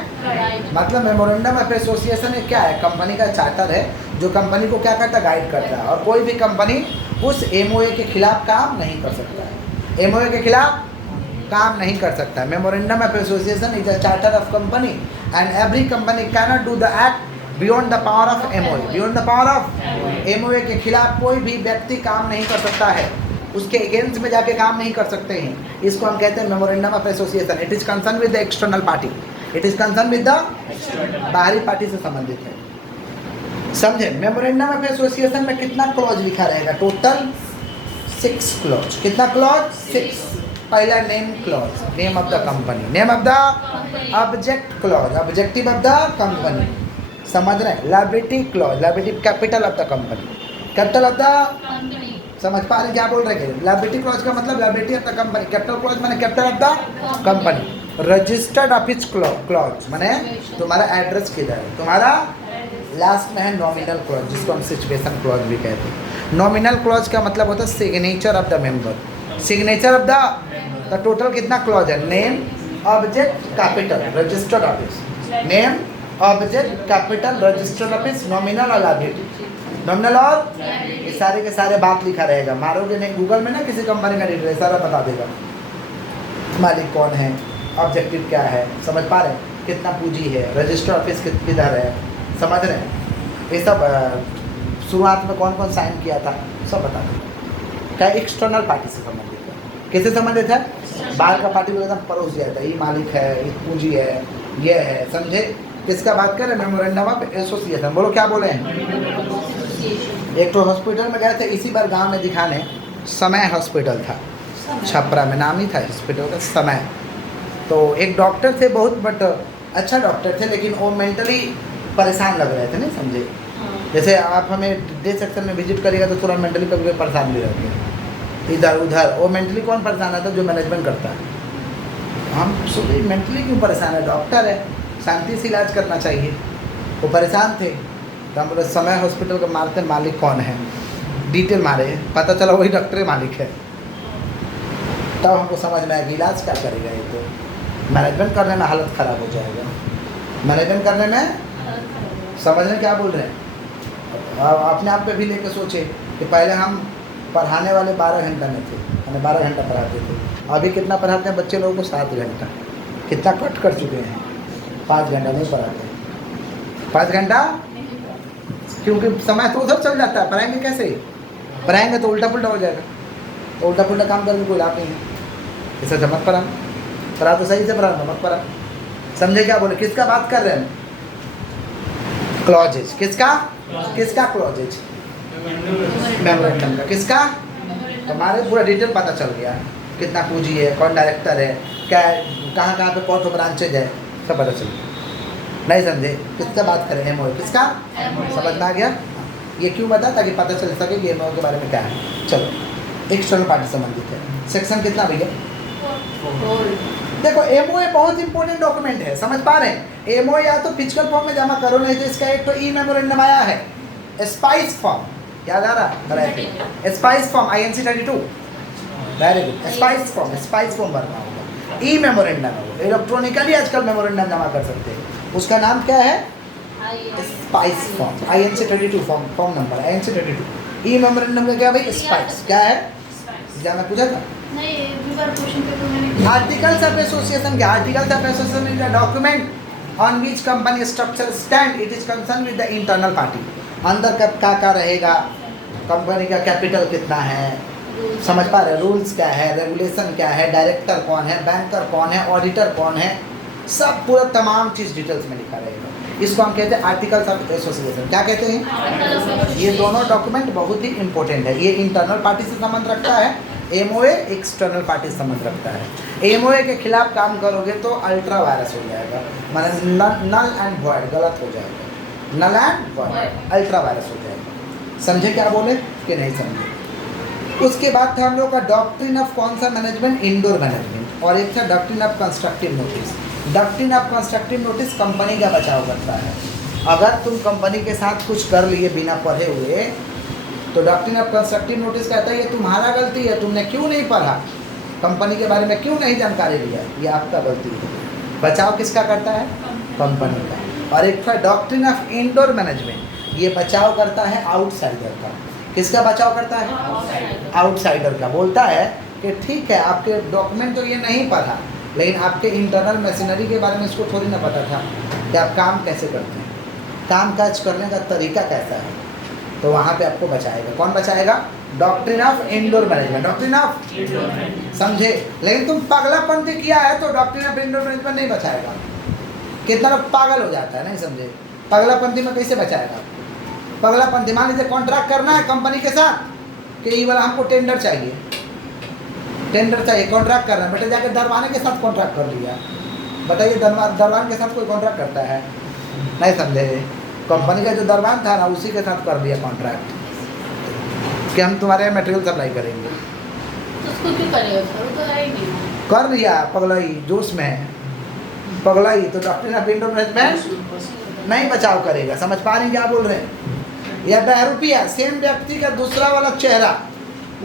मतलब मेमोरेंडम ऑफ एसोसिएशन क्या है? कंपनी का चार्टर है जो कंपनी को क्या करता है? गाइड करता है। और कोई भी कंपनी उस एमओए के खिलाफ काम नहीं कर सकता है, एमओए के खिलाफ काम नहीं कर सकता। Memorandum of association is a charter of company and every company can not do the act beyond the power of MOA. Beyond the power of MOA के खिलाफ कोई भी व्यक्ति काम नहीं कर सकता है। उसके अगेंस्ट में जाके काम नहीं कर सकते हैं। इसको हम कहते हैं memorandum of association. It is concern with the external party, it is concern with the बाहरी पार्टी से संबंधित है। समझे? मेमोरेंडम ऑफ एसोसिएशन में कितना क्लॉज लिखा रहेगा? Total 6 clause. कितना क्लॉज? 6। पहला name clause, name of the company, name of the object clause, objective of the company, समझ रहे हैं? Liability clause, liability capital of the company, capital of the, समझ पा रहे हैं क्या बोल रहे हैं? लायबिलिटी क्लॉज का मतलब liability of the company, capital clause माने capital of the company, registered office clause माने तुम्हारा एड्रेस किधर है, तुम्हारा लास्ट में है नॉमिनल क्लॉज, जिसको हम सिचुएशन क्लॉज भी कहते हैं। नॉमिनल क्लॉज का मतलब होता है signature of the member, signature of the total कितना क्लॉज है? Name, object, capital, registered office, name, object, capital, registered office, nominal और लायबिलिटी, नॉमिनल और ये सारे के सारे बात लिखा रहेगा। मारोगे नहीं गूगल में ना किसी कंपनी का डिटेल सारा बता देगा, मालिक कौन है, ऑब्जेक्टिव क्या है, समझ पा रहे हैं? कितना पूंजी है, रजिस्टर्ड ऑफिस किधर है, समझ रहे हैं? ये सब शुरुआत में कौन कौन साइन किया था सब बता देगा। क्या एक्सटर्नल पार्टी से संबंधित है? किससे संबंधित है? बाहर का पार्टी को एकदम परोस दिया था, ये मालिक है, ये पूंजी है, ये है, समझे? किसका बात कर रहे हैं? Memorandum of association. बोलो क्या बोले हैं? एक तो हॉस्पिटल में गए थे इसी बार गांव में दिखाने, समय हॉस्पिटल था छपरा में, नाम ही था हॉस्पिटल का समय। तो एक डॉक्टर थे बहुत, बट अच्छा डॉक्टर थे, लेकिन वो मेंटली परेशान लग रहे थे, नहीं समझे? जैसे आप हमें डे सेक्शन में विजिट करिएगा तो थोड़ा मेंटली कभी परेशान भी रहते हैं इधर उधर। वो मेंटली कौन परेशान रहता है? जो मैनेजमेंट करता है। हम सुबह मेंटली क्यों परेशान है? डॉक्टर है, शांति से इलाज करना चाहिए। वो परेशान थे तो हम बोले समय हॉस्पिटल का मारते मालिक कौन है, डिटेल मारे, पता चला वही डॉक्टर मालिक है। तब हमको समझ में आया कि इलाज क्या करेगा ये, तो मैनेजमेंट करने में हालत ख़राब हो जाएगा। मैनेजमेंट करने में, समझ रहे क्या बोल रहे हैं? अपने आप पे भी लेकर सोचे कि पहले हम पढ़ाने वाले 12 घंटा में थे, हमें 12 घंटा पढ़ाते थे। अभी कितना पढ़ाते हैं बच्चे लोगों को? 7 घंटा। कितना कट कर चुके हैं? 5 घंटा नहीं पढ़ाते, 5 घंटा, क्योंकि समय तो उधर चल जाता है। पढ़ाएंगे कैसे? पढ़ाएंगे तो उल्टा पुल्टा हो जाएगा, तो उल्टा पुल्टा काम करने कोई लाभ नहीं है। इसे मत पढ़ा तो सही से पढ़ा, मत पढ़ा। समझे क्या बोले? किसका बात कर रहे हैं? क्लॉजेज। किसका? किसका क्लॉजेज? मेमोरेंडम का। किसका? हमारे पूरा डिटेल पता चल गया, कितना पूंजी है, कौन डायरेक्टर है, क्या कहाँ कहाँ पे कौन सा ब्रांचेज है, सब पता चल गया। नहीं समझे? किसका बात करें? एमओ। किसका? समझ में आ गया? ये क्यों बता? ताकि पता चल सके कि एमओ के बारे में क्या है। चलो, एक्सटर्नल पार्टी संबंधित है। सेक्शन कितना भैया? देखो, एमओए बहुत इंपॉर्टेंट डॉक्यूमेंट है, समझ पा रहे हैं? एमओए या तो फिजिकल फॉर्म में जमा करो, नहीं तो इसका एक तो ई मेमोरेंडम आया है, स्पाइस फॉर्म, याद आ रहा? Spice form INC 32, very good. Spice form भरना होगा। ई मेमोरेंडम है वो, इलेक्ट्रॉनिकली आजकल मेमोरेंडम जमा कर सकते हैं। उसका नाम क्या है? Spice form, INC 32 form number INC 32। ई मेमोरेंडम का क्या भाई? स्पाइस क्या है? जाना पूछा था? आर्टिकल्स ऑफ एसोसिएशन क्या? Articles of association is a document on which company structure stand. It is concern with the internal party. अंदर का क्या रहेगा, कंपनी का कैपिटल कितना है, समझ पा रहे? रूल्स क्या है, रेगुलेशन क्या है, डायरेक्टर कौन है, बैंकर कौन है, ऑडिटर कौन है, सब पूरा तमाम चीज़ डिटेल्स में लिखा रहेगा। इसको हम कहते हैं आर्टिकल्स ऑफ एसोसिएशन। क्या कहते हैं? ये दोनों डॉक्यूमेंट बहुत ही इंपॉर्टेंट है। ये इंटरनल पार्टी से संबंध रखता है, एमओए एक्सटर्नल पार्टी से संबंध रखता है। एमओए के खिलाफ काम करोगे तो अल्ट्रा वायरस हो जाएगा, माने नल एंड वॉइड, गलत हो जाएगा, null and void, ultra vires हो जाएगा। समझे क्या बोले कि नहीं समझे? उसके बाद था हम लोग का डॉक्ट्रिन ऑफ कौन सा मैनेजमेंट? Indoor management. और एक था doctrine of constructive notice. Doctrine of constructive notice company का बचाव करता है। अगर तुम कंपनी के साथ कुछ कर लिए बिना पढ़े हुए तो डॉक्ट्रिन ऑफ कंस्ट्रक्टिव नोटिस कहता है ये तुम्हारा गलती है, तुमने क्यों नहीं पढ़ा, कंपनी के बारे में क्यों नहीं जानकारी लिया, ये आपका गलती है। बचाव किसका करता है? कंपनी का। और एक था डॉक्ट्रिन ऑफ इंडोर मैनेजमेंट, ये बचाव करता है आउटसाइडर का। किसका बचाव करता है? आउटसाइडर का। बोलता है कि ठीक है आपके डॉक्यूमेंट तो ये नहीं पढ़ा, लेकिन आपके इंटरनल मशीनरी के बारे में इसको थोड़ी ना पता था कि आप काम कैसे करते हैं, काम काज करने का तरीका कैसा है, तो वहाँ पे आपको बचाएगा। कौन बचाएगा? Doctrine of indoor management, doctrine of समझे। लेकिन तुम पगलापंथी किया है तो डॉक्ट्रिन ऑफ इंडोर मैनेजमेंट नहीं बचाएगा। कितना लोग पागल हो जाता है, नहीं समझे। पगलापंथी में कैसे बचाएगा? पगलापंथी मान लीजिए कॉन्ट्रैक्ट करना है कंपनी के साथ कि ये वाला हमको टेंडर चाहिए, टेंडर चाहिए, कॉन्ट्रैक्ट करना है। बेटे जाके दरवाने के साथ कॉन्ट्रैक्ट कर लिया। बताइए दरवान के साथ कोई कॉन्ट्रैक्ट करता है? नहीं समझे। कंपनी का जो दरबान था ना उसी के साथ कर दिया कॉन्ट्रैक्ट कि हम तुम्हारे मटेरियल सप्लाई करेंगे। तो उसको क्यों करेगा सर? वो तो है ही नहीं। कर लिया, पगलाई जोश में है, पगलाई। तो डॉक्टर ऑफ इंडोर मैनेजमेंट नहीं बचाव करेगा। समझ पा रही क्या बोल रहे हैं? या बहरूपिया सेम व्यक्ति का दूसरा वाला चेहरा,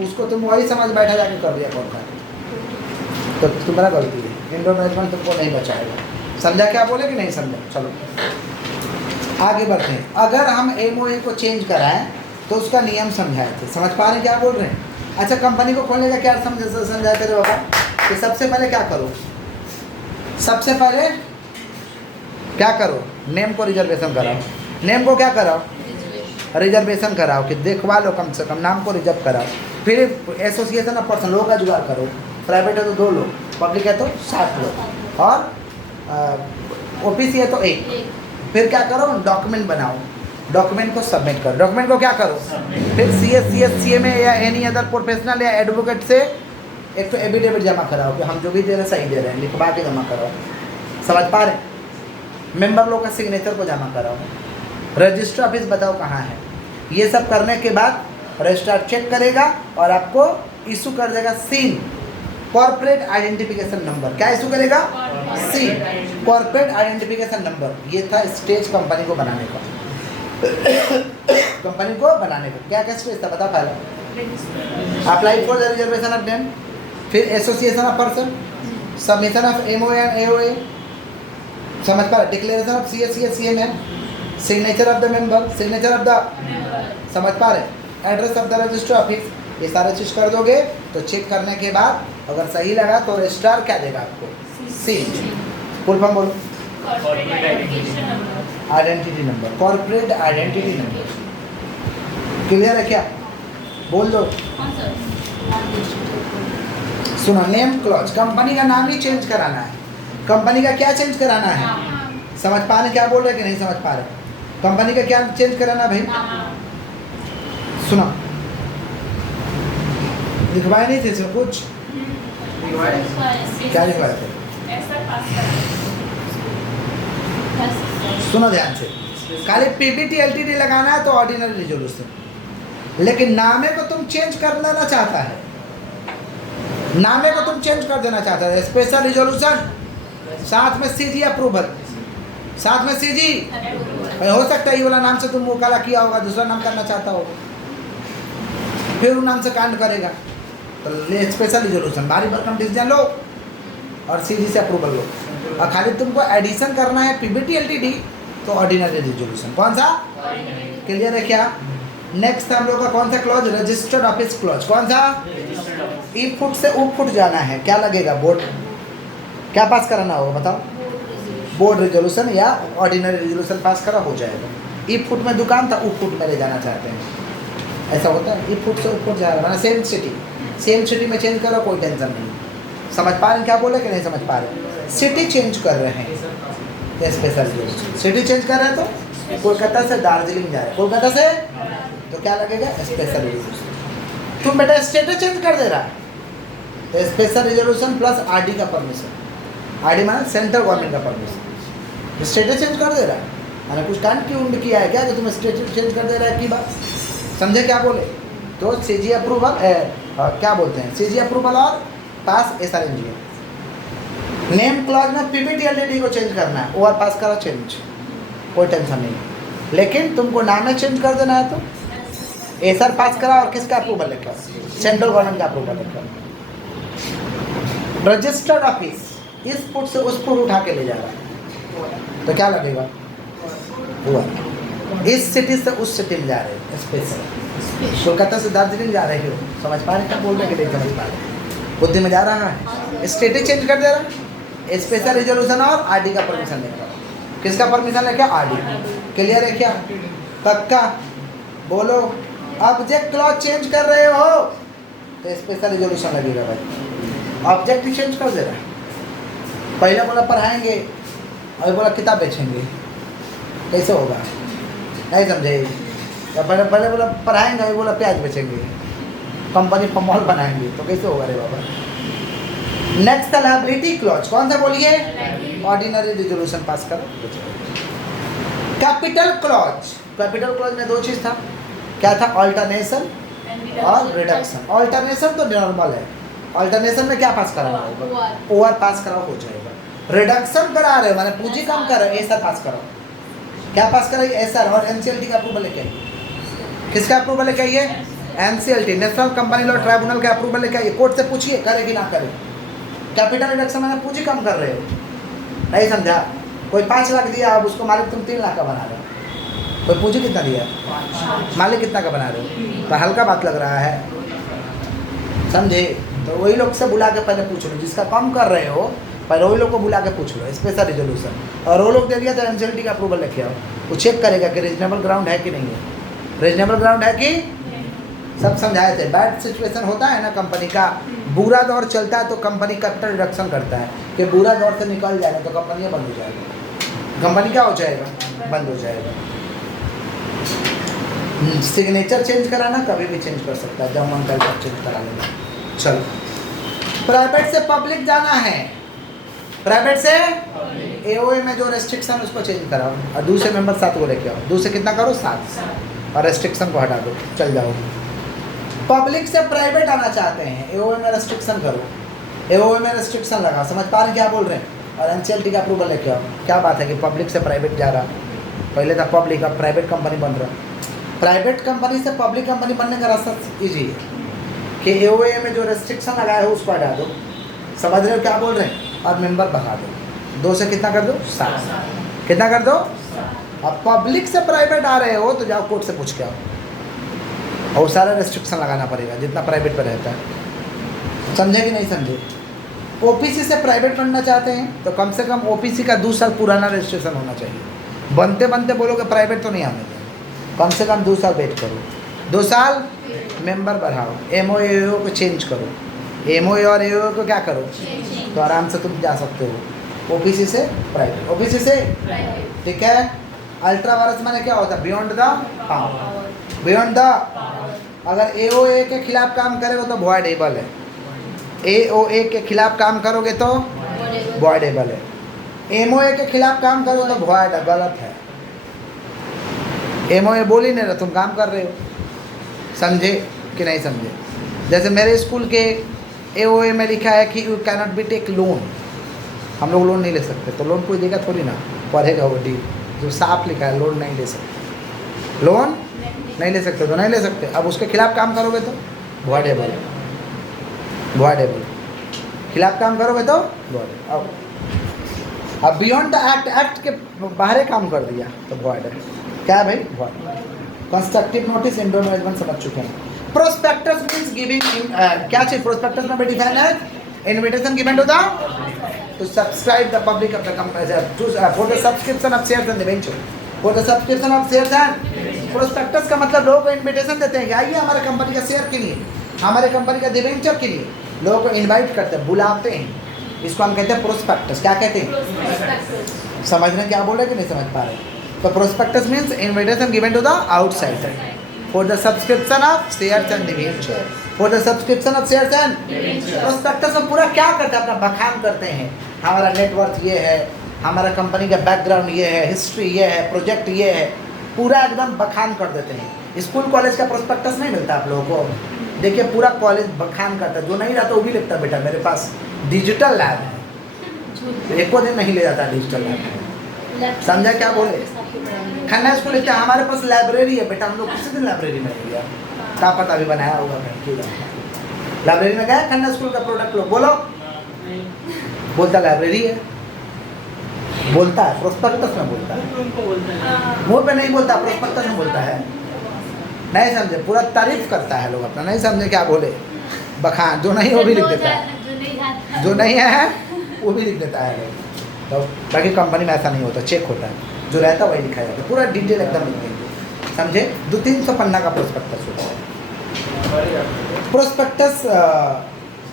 उसको तुम वही समझ बैठा जाके कर दिया कॉन्ट्रैक्ट, तो तुम्हारा गलती है। इंडोर मैनेजमेंट तुमको नहीं बचाएगा। समझा क्या बोले कि नहीं समझा? चलो आगे बढ़ते हैं। अगर हम MOA को चेंज कराएं तो उसका नियम समझाए थे। समझ पा रहे हैं क्या बोल रहे हैं? अच्छा, कंपनी को खोलने का क्या समझाए थे बाबा कि सबसे पहले क्या करो, सबसे पहले क्या करो, नेम को रिजर्वेशन कराओ। नेम को क्या कराओ? रिजर्वेशन कराओ कि देखवा लो, कम से कम नाम को रिजर्व कराओ। फिर एसोसिएशन ऑफ पर्सन, लोगों का जुगाड़ करो। प्राइवेट है तो 2 लोग, पब्लिक है तो 7 लोग, और OPC है तो 1। फिर क्या करो? डॉक्यूमेंट बनाओ, डॉक्यूमेंट को सबमिट करो। डॉक्यूमेंट को क्या करो? फिर CS, CMA या एनी अदर प्रोफेशनल या एडवोकेट से एक तो एफिडेविट जमा कराओ कि हम जो भी दे रहे हैं सही दे रहे हैं, लिखवा के जमा कराओ। समझ पा रहे? मेंबर लोग का सिग्नेचर को जमा कराओ। रजिस्टर ऑफिस बताओ कहाँ है। ये सब करने के बाद रजिस्ट्रार चेक करेगा और आपको इशू कर देगा सीन, कॉर्पोरेट आइडेंटिफिकेशन नंबर। क्या इशू करेगा? CIN, corporate identification number. ये था स्टेज कंपनी को बनाने का। कंपनी को बनाने का क्या क्या स्टेज था बता? पहला apply for the reservation of name, फिर association of person, submission of MOA and AOA, समझ पा रहे? Declaration of CS, CMA, signature of the member, signature of the, समझ पा रहे? Address of the register office. ये सारे चीज़ कर दोगे तो चेक करने के बाद अगर सही लगा तो रजिस्ट्रार क्या देगा आपको? सील। फुल फॉर्म बोलो। Identity number, corporate identity number. Clear है क्या? बोल दो। सुनो, नेम क्लॉज, कंपनी का नाम ही चेंज कराना है। कंपनी का क्या चेंज कराना है? समझ पा रहे क्या बोल रहे कि नहीं समझ पा रहे? कंपनी का क्या चेंज कराना भाई? सुनो, लिखवाए नहीं थे इसमें कुछ? क्या लिखवाए थे? सुनो ध्यान से, खाली PBT LTD लगाना है तो ऑर्डिनरी रिजोल्यूशन। लेकिन नामे को तुम चेंज कर लेना चाहता है, नामे को तुम चेंज कर देना चाहता है, स्पेशल रिजोल्यूशन साथ में CG अप्रूवल, साथ में CG। हो सकता है ये वाला नाम से तुम मुकाला किया होगा, दूसरा नाम करना चाहता हो, फिर उस नाम से कांड करेगा तो ले स्पेशल रिजोल्यूशन, भारी भरकम डिसीजन लो और CG से अप्रूवल लो। और खाली तुमको एडिशन करना है PBT LTD तो ऑर्डिनरी रिजोल्यूशन। कौन सा? क्लियर है क्या? नेक्स्ट हम लोग का कौन सा क्लॉज? Registered office clause. कौन सा? ई फुट से ऊ फुट जाना है, क्या लगेगा? बोर्ड। क्या पास कराना होगा बताओ? बोर्ड रिजोल्यूशन या ऑर्डिनरी रिजोल्यूशन पास करा हो जाएगा। ई फुट में दुकान था, ऊ फुट में ले जाना चाहते हैं, ऐसा होता है। ई फुट से ऊ फुट जा रहा है, सेम सिटी में चेंज करो, कोई टेंशन नहीं। समझ पा रहे क्या बोले कि नहीं समझ पा रहे? सिटी चेंज कर रहे हैं, स्पेशल सिटी चेंज कर रहे हैं तो कोलकाता से दार्जिलिंग जा रहे हैं, कोलकाता से तो क्या लगेगा? Special resolution. तुम बेटा स्टेटस चेंज कर दे रहा है, स्पेशल रिजोल्यूशन प्लस RD का परमिशन। RD माने सेंट्रल गवर्नमेंट का परमिशन। स्टेटस चेंज कर दे रहा है, मैंने कुछ कांड क्यों किया है क्या कि तुम स्टेटस चेंज कर दे रहा है की बात? समझे क्या बोले? तो CG अप्रूवल क्या बोलते हैं? CG अप्रूवल और पास SRNG। नेम क्लॉज में PBT LTD को चेंज करना है, ओवर पास करो चेंज, कोई टेंशन नहीं। लेकिन तुमको नाम में चेंज कर देना है तो SR पास करा और किसका अप्रूवल लेकर? सेंट्रल गवर्नमेंट का अप्रूवल लेकर। रजिस्टर्ड ऑफिस इस फुट से उस फुट उठा के ले जा रहा है तो क्या लगेगा? हुआ। इस सिटी से उस सिटी में जा रहे हैं, स्पेशल कोलकाता से दार्जिलिंग जा रहे हो। समझ पा रहे क्या बोल रहे कि नहीं समझ पा रहे? बुद्धि में जा रहा है, स्टेटस चेंज कर दे रहा है, स्पेशल रिजोल्यूशन और RD का परमिशन लेकर। किसका परमिशन लेके? RD। क्लियर है क्या? पक्का बोलो। ऑब्जेक्ट क्लॉज चेंज कर रहे हो तो स्पेशल रिजोल्यूशन लगेगा भाई। ऑब्जेक्ट ही चेंज कर दे रहा है। पहले बोला पढ़ाएंगे और बोला किताब बेचेंगे, कैसे होगा? नहीं समझे? तो पहले बोला पढ़ाएंगे और बोला प्याज बेचेंगे, कंपनी पर मॉल बनाएंगे, तो कैसे होगा रे बाबा? नेक्स्ट लायबिलिटी क्लॉज कौन सा बोलिए? ऑर्डिनरी रिजोल्यूशन पास करो। कैपिटल क्लॉज, कैपिटल क्लॉज में दो चीज़ था, क्या था? ऑल्टरनेशन और रिडक्शन। ऑल्टरनेशन तो नॉर्मल है, ऑल्टरनेशन में क्या पास कराना होगा? ओआर पास कराओ हो जाएगा। रिडक्शन करा रहे हो माने पूंजी कम कर रहे हो, एसआर पास कराओ। क्या पास कराइए? एसआर और एनसीएलटी का अप्रूवल लेके आइए। किसका अप्रूवल लेके आइए? NCLT, national company law tribunal का अप्रूवल लेके आइए। कोर्ट से पूछिए करे कि ना करे। कैपिटल रिडक्शन में पूंजी कम कर रहे हो, नहीं समझा? कोई 5 लाख दिया, अब उसको मालिक तुम 3 लाख का बना रहे हो। कोई पूंजी कितना दिया, मालिक कितना का बना रहे हो? तो हल्का बात लग रहा है, समझे? तो वही लोग से बुला के पहले पूछ लो, जिसका कम कर रहे हो पहले वही लोग को बुला के पूछ लो स्पेशल रिजोल्यूशन। और वो लोग दे दिया तो एनसीएलटी का अप्रूवल लेके आओ। वो चेक करेगा कि रीजनेबल ग्राउंड है कि नहीं है। रीजनेबल ग्राउंड है कि सब समझाए थे। बैड सिचुएशन होता है ना कंपनी का, बुरा दौर चलता है तो कंपनी कैपिटल रिडक्शन करता है कि बुरा दौर से निकल जाएगा तो कंपनी बंद हो जाएगा। कंपनी क्या हो जाएगा? बंद हो जाएगा। सिग्नेचर चेंज कराना कभी भी चेंज कर सकता है, जब मन कर तब चेंज करा लेना। चलो, प्राइवेट से पब्लिक जाना है, प्राइवेट से एओए में जो रेस्ट्रिक्शन उसको चेंज कराओ और दूसरे मेंबर 7 को लेके आओ। दूसरे कितना करो? 7, और रेस्ट्रिक्शन को हटा दो, चल जाओ। पब्लिक से प्राइवेट आना चाहते हैं, एओए में रेस्ट्रिक्शन करो, एओए में रेस्ट्रिक्शन लगा। समझ पा रहे क्या बोल रहे हैं? और एनसीएलटी का अप्रूवल लेके आओ। क्या बात है कि पब्लिक से प्राइवेट जा रहा, पहले था पब्लिक, अब प्राइवेट कंपनी बन रहा। प्राइवेट कंपनी से पब्लिक कंपनी बनने का रास्ता ईजी है कि एओए में जो रेस्ट्रिक्शन लगाया है उसको हटा दो। समझ रहे हो क्या बोल रहे हैं? और मेंबर बढ़ा दो, 2 से कितना कर दो? 7। कितना कर दो? अब पब्लिक से प्राइवेट आ रहे हो तो जाओ कोर्ट से पूछ के आओ, और सारा रेस्ट्रिक्शन लगाना पड़ेगा जितना प्राइवेट पर रहता है। समझे कि नहीं समझे? ओपीसी से प्राइवेट बनना चाहते हैं तो कम से कम ओपीसी का 2 साल पुराना रजिस्ट्रेशन होना चाहिए। बनते बनते बोलोगे प्राइवेट तो नहीं आने देंगे, कम से कम 2 साल वेट करो। 2 साल मेंबर बढ़ाओ, एमओ को चेंज करो, एमओए और एओ को क्या करो तो आराम से तुम जा सकते हो ओपीसी से प्राइवेट, ओपीसी से ठीक है। अल्ट्रा वायरस माने क्या होता है? Beyond the power, beyond the. अगर एओए के खिलाफ काम करेगा तो वॉइडेबल है, एओए के खिलाफ काम करोगे तो वॉइडेबल है, एमओए के खिलाफ काम करोगे तो वॉइड गलत है। एमओए बोल ही नहीं रहा, तुम काम कर रहे हो। समझे कि नहीं समझे? जैसे मेरे स्कूल के एओए में लिखा है कि you cannot be take loan, हम लोग लोन नहीं ले सकते, तो लोन कोई देगा थोड़ी ना, पढ़ेगा वो डी जो साफ लिखा है लोन नहीं ले सकते, लोन नहीं ले सकते तो नहीं ले सकते। अब उसके खिलाफ काम करोगे तो वॉइडेबल, वॉइडेबल खिलाफ काम करोगे तो वॉइड। अब बियॉन्ड द एक्ट, एक्ट के बाहर काम कर दिया तो वॉइड है। क्या है भाई? Void. Constructive notice, indoor management समझ चुके हैं। प्रोस्पेक्टस मींस गिविंग, क्या चीज प्रोस्पेक्टस में भी डिफाइन है? Invitation given to the to subscribe the public of the company for the subscription of shares and debenture, for the subscription of shares and prospectus का मतलब लोगों को इनविटेशन देते हैं कि आइए हमारे कंपनी का शेयर किनिए, हमारे कंपनी का डिबेंचर किनिए। लोगों को इनवाइट करते हैं, बुलाते हैं, इसको हम कहते हैं प्रोस्पेक्टस। क्या कहते हैं? समझ रहे हैं क्या बोल रहे हैं कि नहीं समझ पा रहे? तो prospectus means invitation given to the outsider for the subscription of shares and debenture, for the subscription of shares and prospectus में पूरा क्या करते हैं? अपना बखान करते हैं, हमारा नेटवर्थ ये है, हमारा कंपनी का बैकग्राउंड ये है, हिस्ट्री ये है, प्रोजेक्ट ये है, पूरा एकदम बखान कर देते हैं। स्कूल कॉलेज का प्रोस्पेक्टस नहीं मिलता आप लोगों को? देखिए पूरा कॉलेज बखान करता है, जो नहीं रहता वो भी लिखता बेटा मेरे पास डिजिटल लैब है, एको दिन नहीं ले जाता डिजिटल लैब। समझा क्या बोले? खन्ना स्कूल लिखता है हमारे पास लाइब्रेरी है बेटा, हम लोग किसी दिन लाइब्रेरी में नहीं गया, क्या पता अभी बनाया होगा कहीं की लाइब्रेरी में गया खन्ना स्कूल का प्रोडक्ट लोग बोलो, बोलता लाइब्रेरी है, बोलता है प्रोस्पेक्टस में बोलता है, मुंह पे नहीं बोलता, प्रोस्पेक्टस में बोलता है। नहीं समझे? पूरा तारीफ करता है लोग अपना। नहीं समझे क्या बोले? बखान, जो नहीं वो भी लिख देता है, जो नहीं है वो भी लिख देता है। तो बाकी कंपनी में ऐसा नहीं होता, चेक होता है, जो रहता वही लिखा जाता है, पूरा डिटेल एकदम लिख देंगे। समझे? 200-300 पन्ना का प्रोस्पेक्टस होता है। प्रोस्पेक्टस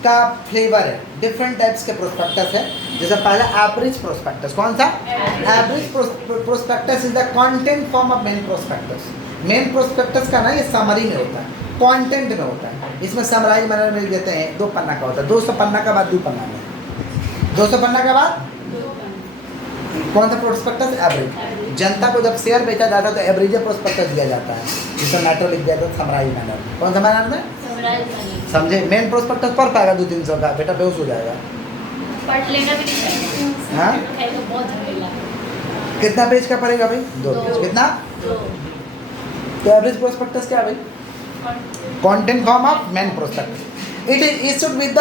का फ्लेवर है, डिफरेंट टाइप्स के प्रोस्पेक्टस है। जैसे पहला एवरेज प्रोस्पेक्टस, कौन सा? Average prospectus is the content form of main prospectus. Main prospectus का ना ये समरी में होता है, कंटेंट में होता है। इसमें समराइज मैनर में देते हैं, 2 पन्ना का होता है। 200 पन्ना का बाद 2 पन्ना में, 200 पन्ना के बाद कौन सा प्रोस्पेक्टस? एवरेज। जनता को जब शेयर बेचा जाता है तो एवरेज प्रोस्पेक्टस दिया जाता है, जिसमें मैटर लिख दिया था समराइज मैनर। कौन सा मैनर में? समझे? मेन प्रोस्पेक्टस पढ़ पाएगा 200-300 का, बेटा बेहोश हो जाएगा। पढ़ लेना भी नहीं चाहिए। हाँ? है तो बहुत झमेला। कितना पेज का पड़ेगा भाई? 2 पेज। कितना? तो एवरेज प्रोस्पेक्टस क्या है भाई? Content form of main prospectus. It is issued with the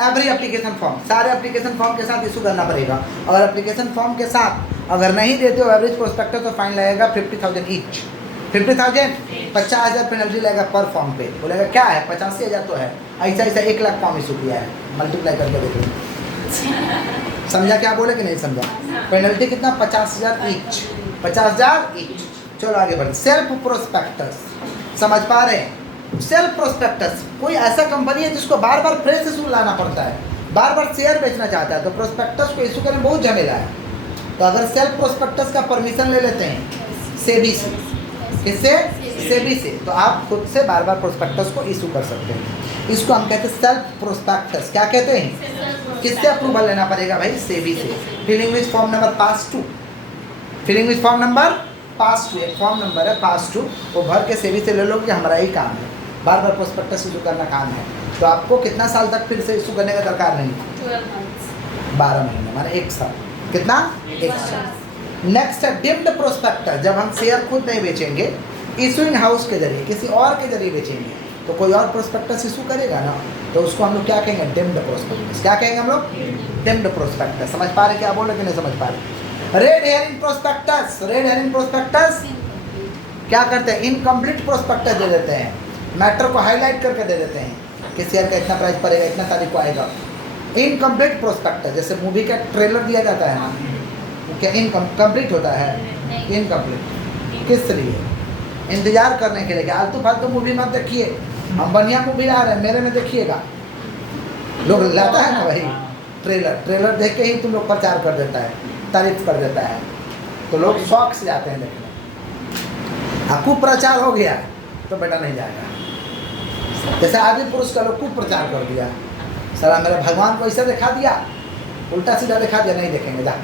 every application form. सारे एप्लीकेशन फॉर्म के साथ इशू करना पड़ेगा। अगर एप्लीकेशन फॉर्म के साथ अगर नहीं देते हो एवरेज प्रोस्पेक्टस तो फाइन लगेगा 50,000 ईच। 50,000, 50,000 पेनल्टी लगेगा पर फॉर्म पे। बोलेगा क्या है? 85,000 तो है। ऐसा 1 लाख फॉर्म इशू किया है, मल्टीप्लाई करके देखो। समझा क्या बोले कि नहीं समझा? पेनल्टी कितना? 50,000 ईच। 50,000 ईच। चलो आगे बढ़ते। सेल्फ प्रोस्पेक्टस समझ पा रहे हैं? सेल्फ प्रोस्पेक्टस कोई ऐसा कंपनी है जिसको बार बार फ्रेश इशू लाना पड़ता है, बार बार शेयर बेचना चाहता है, तो प्रोस्पेक्टस को इशू करने में बहुत झमेला है। तो अगर सेल्फ प्रोस्पेक्टस का परमिशन ले लेते हैं सेबी से, किससे? सेबी से, तो आप खुद से बार बार प्रोस्पेक्टस को इशू कर सकते हैं। इसको हम कहते हैं सेल्फ प्रोस्पेक्टस। क्या कहते हैं? किससे अप्रूवल लेना पड़ेगा भाई? सेबी से। Filling with form number PAS 2। Filling with form number PAS 2, एक फॉर्म नंबर है पास 2, वो भर के सेबी से ले लो कि हमारा ही काम है, बार बार प्रोस्पेक्टस इशू करना काम है। तो आपको कितना साल तक फिर से इशू करने का दरकार नहीं? 12 महीने, माने 1 साल। कितना? 1 साल। नेक्स्ट है डिम्ड प्रोस्पेक्टस। जब हम शेयर खुद नहीं बेचेंगे, इशूइंग हाउस के जरिए, किसी और के जरिए बेचेंगे, तो कोई और प्रोस्पेक्टस इशू करेगा ना, तो उसको हम लोग क्या कहेंगे? Deemed prospectus. क्या कहेंगे हम लोग? Deemed prospectus. समझ पा रहे? क्या बोल रहे कि नहीं समझ पा रहे? Red herring prospectus. Red herring prospectus क्या करते हैं? इनकम्प्लीट प्रोस्पेक्टस दे देते हैं, मैटर को हाईलाइट करके दे देते हैं कि शेयर का इतना प्राइस पड़ेगा, इतना तारीख को आएगा। इनकम्प्लीट प्रोस्पेक्टस, जैसे मूवी का ट्रेलर दिया जाता है ना, क्या इनकम्प्लीट होता है? इनकम्प्लीट। किस लिए? इंतजार करने के लिए कि आलतू फालतू मूवी मत देखिए, हम बढ़िया मूवी ला रहे हैं, मेरे में देखिएगा। लोग लाता है ना भाई ट्रेलर, ट्रेलर देख के ही तुम लोग प्रचार कर देता है, तारीफ कर देता है, तो लोग शौक से जाते हैं देखने। कुप्रचार हो गया तो बेटा नहीं जाएगा। जैसे आदि पुरुष का लोग कुप्रचार कर दिया, सारा मेरे भगवान को ऐसा दिखा दिया, उल्टा सीधा दिखा दिया, नहीं देखेंगे, जा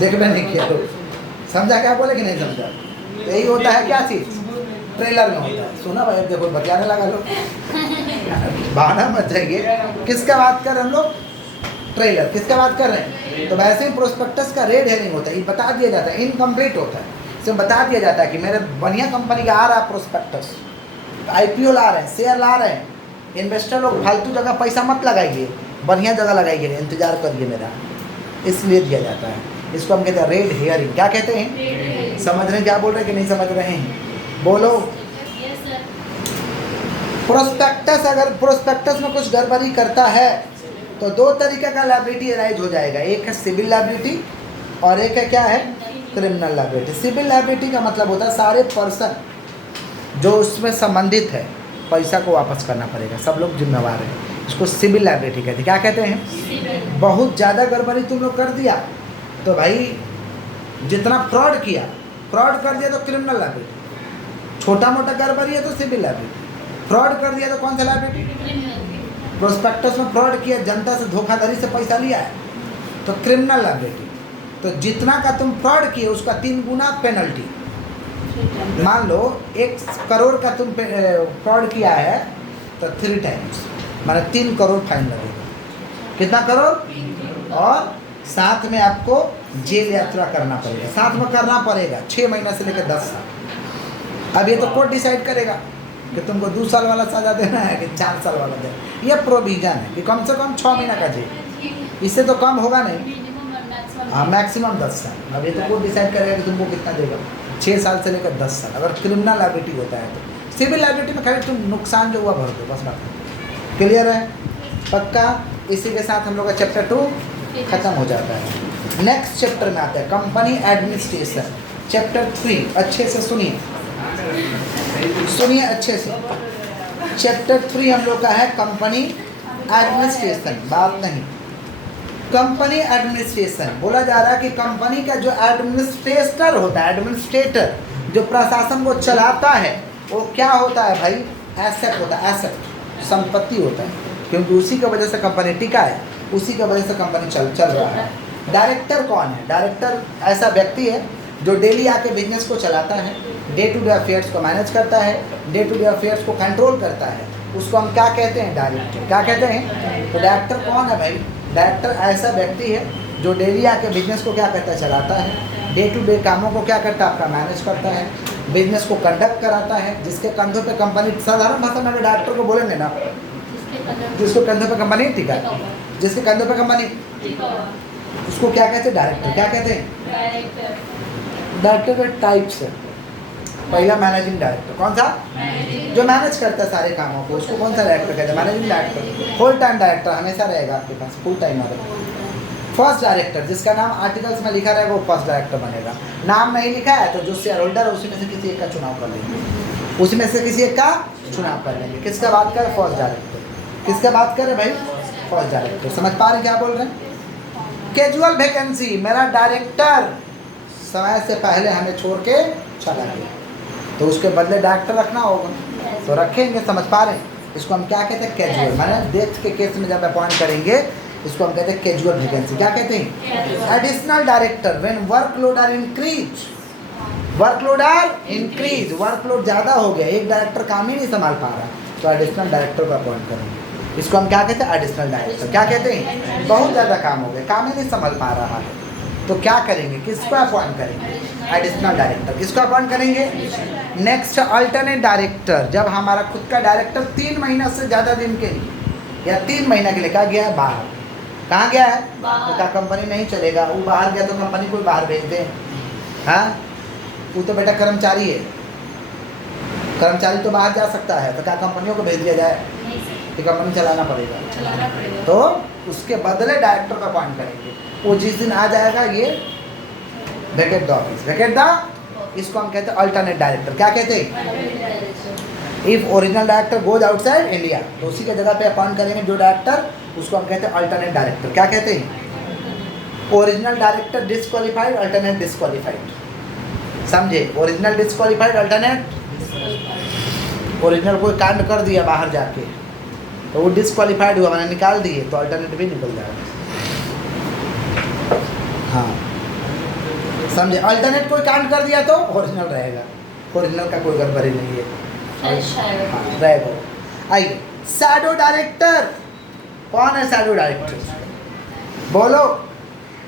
देखना नहीं किया। तो समझा क्या बोले कि नहीं समझा? तो यही होता है क्या चीज़? ट्रेलर में होता है। सुना भाई? देखो बतियाने लगा लोग, बहाना मत जाइए। किसका बात कर रहे हम लोग? ट्रेलर। किसका बात कर रहे हैं? तो वैसे ही प्रोस्पेक्टस का रेड हेरिंग होता है, ये बता दिया जाता है, इनकम्प्लीट होता है, इसमें बता दिया जाता है कि मेरे बढ़िया कंपनी का आ रहा है प्रोस्पेक्टस, IPO ला रहे हैं, शेयर ला रहे हैं, इन्वेस्टर लोग फालतू जगह पैसा मत लगाइए, बढ़िया जगह लगाइए, इंतजार करिए मेरा, इसलिए दिया जाता है। इसको हम कहते हैं रेड हेयरिंग। क्या कहते हैं? समझ रहे हैं क्या बोल रहे हैं कि नहीं समझ रहे हैं? बोलो। प्रोस्पेक्टस, अगर प्रोस्पेक्टस में कुछ गड़बड़ी करता है तो 2 तरीके का लायबिलिटी अराइज हो जाएगा। एक है सिविल लायबिलिटी और एक है क्या है? Criminal liability. सिविल लायबिलिटी का मतलब होता है सारे पर्सन जो उसमें संबंधित है पैसा को वापस करना पड़ेगा, सब लोग जिम्मेवार हैं। इसको सिविल लायबिलिटी कहते हैं। क्या कहते हैं? बहुत ज़्यादा गड़बड़ी तुम लोग कर दिया तो भाई जितना फ्रॉड किया, फ्रॉड कर दिया तो क्रिमिनल लायबिलिटी, छोटा मोटा गड़बड़ी है तो सिविल लायबिलिटी, फ्रॉड कर दिया तो कौन सा लायबिलिटी? प्रोस्पेक्टस में फ्रॉड किया, जनता से धोखाधड़ी से पैसा लिया है तो क्रिमिनल लायबिलिटी। तो जितना का तुम फ्रॉड किए उसका 3 गुना पेनल्टी। मान लो 1 करोड़ का तुम फ्रॉड किया है तो 3 टाइम्स, माने 3 करोड़ फाइन लगेगा। कितना करोड़? और साथ में आपको जेल यात्रा करना पड़ेगा, साथ में करना पड़ेगा 6 महीना से लेकर 10 साल। अब ये तो कोर्ट डिसाइड करेगा कि तुमको 2 साल वाला सजा देना है कि 4 साल वाला देना। यह प्रोविजन है कि कम से कम 6 महीना का जेल, इससे तो कम होगा नहीं। हाँ, मैक्सिमम 10 साल। अब ये तो कोर्ट डिसाइड करेगा कि तुमको कितना देगा, 6 साल से लेकर 10 साल। अगर क्रिमिनल लायबिलिटी होता है तो सिविल लायबिलिटी में खाली तुम नुकसान जो हुआ भर दो, बस बात। क्लियर है? पक्का? इसी के साथ हम लोग का चैप्टर 2 खत्म हो जाता है। नेक्स्ट चैप्टर में आता है कंपनी एडमिनिस्ट्रेशन, चैप्टर 3। अच्छे से सुनिए। सुनिए अच्छे से। चैप्टर 3 हम लोग का है कंपनी एडमिनिस्ट्रेशन। बात नहीं, कंपनी एडमिनिस्ट्रेशन बोला जा रहा है कि कंपनी का जो एडमिनिस्ट्रेटर होता है, एडमिनिस्ट्रेटर जो प्रशासन को चलाता है, वो क्या होता है भाई? एसेट होता है, एसेट संपत्ति होता है, क्योंकि उसी की वजह से कंपनी टिका है, उसी की वजह से कंपनी चल रहा है। डायरेक्टर कौन है? डायरेक्टर ऐसा व्यक्ति है जो डेली आके बिजनेस को चलाता है, डे टू डे अफेयर्स को मैनेज करता है, डे टू डे अफेयर्स को कंट्रोल करता है, उसको हम क्या कहते हैं? डायरेक्टर। क्या कहते हैं? तो डायरेक्टर कौन है भाई? डायरेक्टर ऐसा व्यक्ति है जो डेली आके बिजनेस को क्या करता है? चलाता है, डे टू डे कामों को क्या करता है? आपका मैनेज करता है, बिजनेस को कंडक्ट कराता है, जिसके कंधों पे कंपनी, साधारण भाषा में अगर डायरेक्टर को बोलेंगे ना, जिसको कंधों पे कंपनी टिका है, जिसके कंधों पे कंपनी, उसको क्या कहते हैं? डायरेक्टर। क्या कहते हैं? डायरेक्टर के टाइप्स है। पहला मैनेजिंग डायरेक्टर, कौन सा? जो मैनेज करता है सारे कामों को, उसको कौन सा डायरेक्टर कहते हैं? Managing director. Full time director हमेशा रहेगा आपके पास, फुल टाइम वाला। फर्स्ट डायरेक्टर, जिसका नाम आर्टिकल्स में लिखा रहेगा वो फर्स्ट डायरेक्टर बनेगा। नाम नहीं लिखा है तो जो शेयर होल्डर है उसी में से किसी एक का चुनाव कर लेंगे, उसमें से किसी एक का चुनाव कर लेंगे। किसका बात करें? First director. किसका बात करें भाई? First director. समझ पा रहे क्या बोल रहे हैं? कैजुअल वैकेंसी, मेरा डायरेक्टर समय से पहले हमें छोड़ के चला गया, तो उसके बदले डायरेक्टर रखना होगा, तो रखेंगे। समझ पा रहे हैं? इसको हम क्या कहते हैं? कैजुअल। माने डेथ के केस में जब अपॉइंट करेंगे, इसको हम कहते हैं कैजुअल वैकेंसी। क्या कहते हैं? Additional director, when workload are increase, workload are increase, workload ज़्यादा हो गया, एक डायरेक्टर काम ही नहीं संभाल पा रहा, तो एडिशनल डायरेक्टर को अपॉइंट करेंगे। इसको हम क्या कहते हैं? Additional director. क्या कहते हैं? बहुत ज़्यादा काम हो गया, काम ही नहीं संभाल पा रहा है, तो क्या करेंगे? किसको अपॉइंट करेंगे? Additional director. किसको अपॉइंट करेंगे? नेक्स्ट, अल्टरनेट डायरेक्टर, जब हमारा खुद का डायरेक्टर 3 महीना से ज़्यादा दिन के लिए या 3 महीना के लिए कहा गया है बाहर, कहाँ गया है? तो क्या कंपनी नहीं चलेगा? वो बाहर गया तो कंपनी को बाहर भेज दें? हाँ, वो तो बेटा कर्मचारी है, कर्मचारी तो बाहर जा सकता है, तो क्या कंपनियों को भेज दिया जाए कि कंपनी चलाना पड़ेगा? तो उसके बदले डायरेक्टर का अपॉइंट करेंगे। वो जिस दिन आ जाएगा, ये वैकेट द ऑफिस, वैकेट द, इसको हम कहते हैं अल्टरनेट डायरेक्टर। क्या कहते हैं? If original director goes outside India, तो उसी के जगह पे अपॉइंट करेंगे जो डायरेक्टर, उसको हम कहते हैं अल्टरनेट डायरेक्टर। क्या कहते हैं? Original director disqualified, alternate disqualified. समझे? Original disqualified, alternate. ओरिजिनल कोई कांड कर दिया बाहर जाके, तो वो डिस्क्वालीफाइड हुआ, मैंने निकाल दिए, तो अल्टरनेट भी निकल जाएगा। हाँ, समझे? अल्टरनेट कोई कांड कर दिया तो ओरिजिनल रहेगा, ओरिजिनल का कोई गड़बड़ी नहीं है, हाँ रहेगा। आइए, शैडो डायरेक्टर। कौन है शैडो डायरेक्टर? बोलो।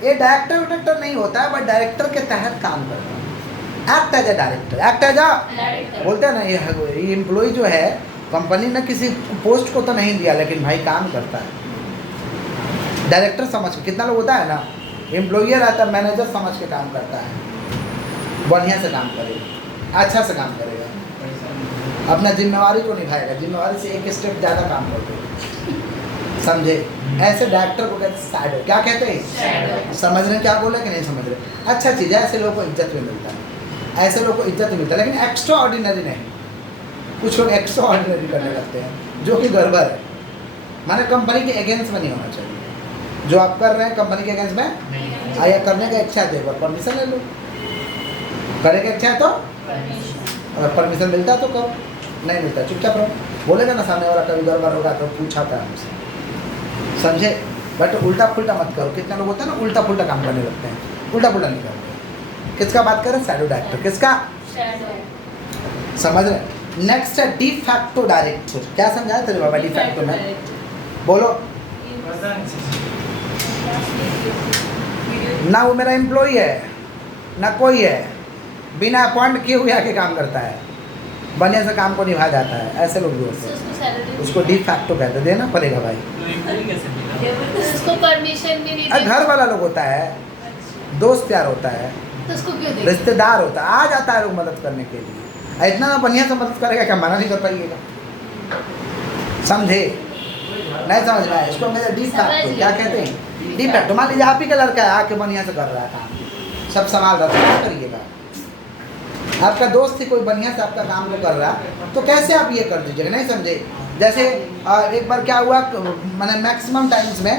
ये डायरेक्टर नहीं होता है, बट डायरेक्टर के तहत काम करता है। Act as a director, act as a, बोलते हैं ना, ये एम्प्लॉय जो है, कंपनी ने किसी पोस्ट को तो नहीं दिया, लेकिन भाई काम करता है। डायरेक्टर समझ के, कितना लोग होता है ना, एम्प्लॉयर रहता है, मैनेजर समझ के काम करता है, बढ़िया से काम करेगा, अच्छा से काम करेगा, अपना जिम्मेवारी को निभाएगा, जिम्मेवारी से एक स्टेप ज़्यादा काम करेगा। समझे? ऐसे डायरेक्टर को कहते हैं शैडो। क्या कहते हैं? समझ रहे हैं क्या बोले कि नहीं समझ रहे? अच्छा चीज़ है, ऐसे लोगों को इज्जत भी मिलता है, ऐसे लोगों को इज्जत मिलता है, लेकिन एक्स्ट्रा ऑर्डिनरी नहीं। कुछ लोग एक्स्ट्रा ऑर्डिनरी करने लगते हैं, जो कि गड़बड़ है। माने कंपनी के अगेंस्ट में नहीं होना चाहिए। जो आप कर रहे हैं कंपनी के अगेंस्ट में, आया करने का इच्छा है तो एक बार परमिशन ले लो, करने का इच्छा है तो, अगर परमिशन मिलता तो करो, नहीं मिलता चुपचाप रहो। बोलेगा ना सामने वाला कभी गड़बड़ होगा तो पूछा था हमसे, समझे? बट उल्टा फुल्टा मत करो। कितना लोग होता है ना, उल्टा फुल्टा काम करने लगते हैं, उल्टा फुल्टा नहीं करते। किसका बात कर रहे हैं? Shadow director. किसका? समझ रहे? नेक्स्ट है डी फैक्टो डायरेक्टर। क्या समझाया तेरे बाबा डी फैक्टो में? बोलो ना, वो मेरा एम्प्लॉय है ना कोई है, बिना अपॉइंट किए हुए आके काम करता है, बढ़िया से काम को निभा जाता है, ऐसे लोग भी होते हैं, उसको डी फैक्टो कहते हैं। देना पड़ेगा भाई, उसको परमिशन भी नहीं, घर वाला लोग होता है, दोस्त यार होता है, तो उसको क्यों दे? रिश्तेदार होता है, आ जाता है लोग मदद करने के लिए, इतना ना बढ़िया से मदद करेगा क्या मना नहीं कर पाइएगा? समझे? नहीं समझ में आया? इसको हम डी फैक्टो क्या कहते हैं? De facto. मान लीजिए आप ही का लड़का है, आके बढ़िया से कर रहा है काम, सब संभाल रहा है, क्या करिएगा? आपका दोस्त ही कोई बढ़िया से आपका काम को कर रहा, तो कैसे आप ये कर दीजिएगा, नहीं समझे। जैसे एक बार क्या हुआ, मैंने मैक्सिमम टाइम्स में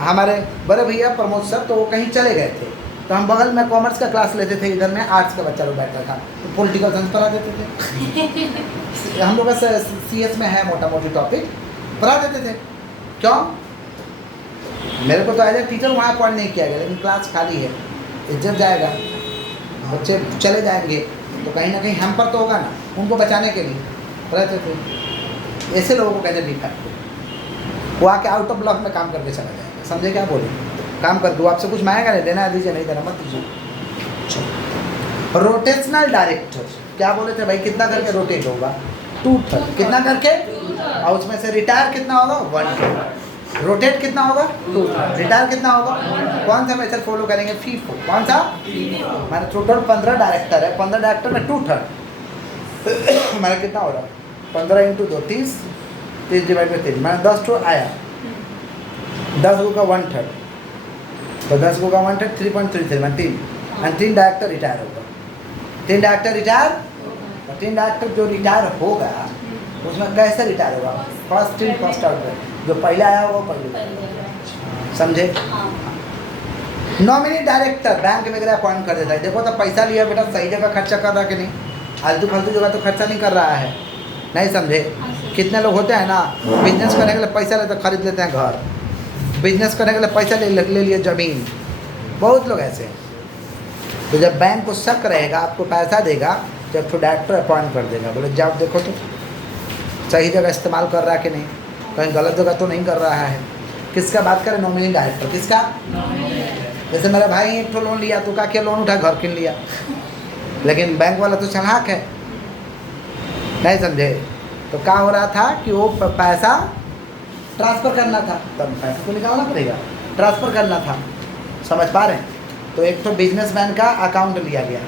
हमारे बड़े भैया प्रमोद सर, तो वो कहीं चले गए थे, तो हम बगल में कॉमर्स का क्लास लेते थे, इधर में आर्ट्स का बच्चा लोग बैठा था, तो पॉलिटिकल साइंस पढ़ा देते थे। हम लोग का CS में है मोटा मोटी टॉपिक, पढ़ा देते थे। क्यों? मेरे को तो एज ए टीचर वहाँ अपॉइंट नहीं किया गया, लेकिन क्लास खाली है, इज्जत जाएगा, बच्चे चले जाएंगे, तो कहीं ना कहीं हम पर तो होगा ना, उनको बचाने के लिए रहते थे। ऐसे लोगों को कहते डी फैक्ट, वो आके आउट ऑफ ब्लॉक में काम करके चला जाएगा, समझे क्या बोले, काम कर दो, आपसे कुछ मांगेगा नहीं, देना दीजिए, नहीं देना मत दीजिए। रोटेशनल डायरेक्टर क्या बोले थे भाई, कितना करके रोटेट होगा, 2/3, कितना करके, और उसमें से रिटायर कितना होगा, 1/3, रोटेट कितना होगा, 2/3, रिटायर कितना होगा, कौन सा मेथड फॉलो करेंगे, फीफो, कौन सा, मैंने टोटल 15 डायरेक्टर है, 15 डायरेक्टर में 2/3 हमारा कितना हो रहा है, 15 × 2 30, 30 डिवाइड बाई 3, मैंने 10 तो आया, 10 का 1/3, तो 10 का 1/3 3.33 मैं 3, एंड 3 डायरेक्टर रिटायर होगा, 3 डायरेक्टर रिटायर, और 3 डायरेक्टर जो रिटायर होगा उसमें कैसे रिटायर होगा, फर्स्ट इन फर्स्ट आउट, जो पहले आया होगा पहले, समझे। नॉमिनी डायरेक्टर बैंक वगैरह अपॉइंट कर देता है, देखो तो पैसा लिया बेटा, सही जगह खर्चा कर रहा कि नहीं, फालतू फालतू जगह तो खर्चा नहीं कर रहा है, नहीं समझे। कितने लोग होते हैं ना, बिजनेस करने के लिए पैसा लेते खरीद लेते हैं घर, बिजनेस करने के लिए पैसा ले लिए ज़मीन, बहुत लोग ऐसे हैं। तो जब बैंक को शक रहेगा, आपको पैसा देगा, जब तो डायरेक्टर अपॉइंट कर देगा, बोले जाओ देखो तो सही जगह इस्तेमाल कर रहा है कि नहीं, कहीं गलत जगह तो नहीं कर रहा है। किसका बात करें, नॉमिनी डायरेक्टर, किसका, जैसे मेरा भाई एक तो लोन लिया, तो क्या लोन उठा, घर किन लिया, लेकिन बैंक वाला तो चालाक है, नहीं समझे। तो क्या हो रहा था कि वो पैसा ट्रांसफ़र करना था, तब पैसा को निकालना पड़ेगा, ट्रांसफ़र करना था, समझ पा रहे हैं। तो एक तो बिजनेसमैन का अकाउंट लिया गया,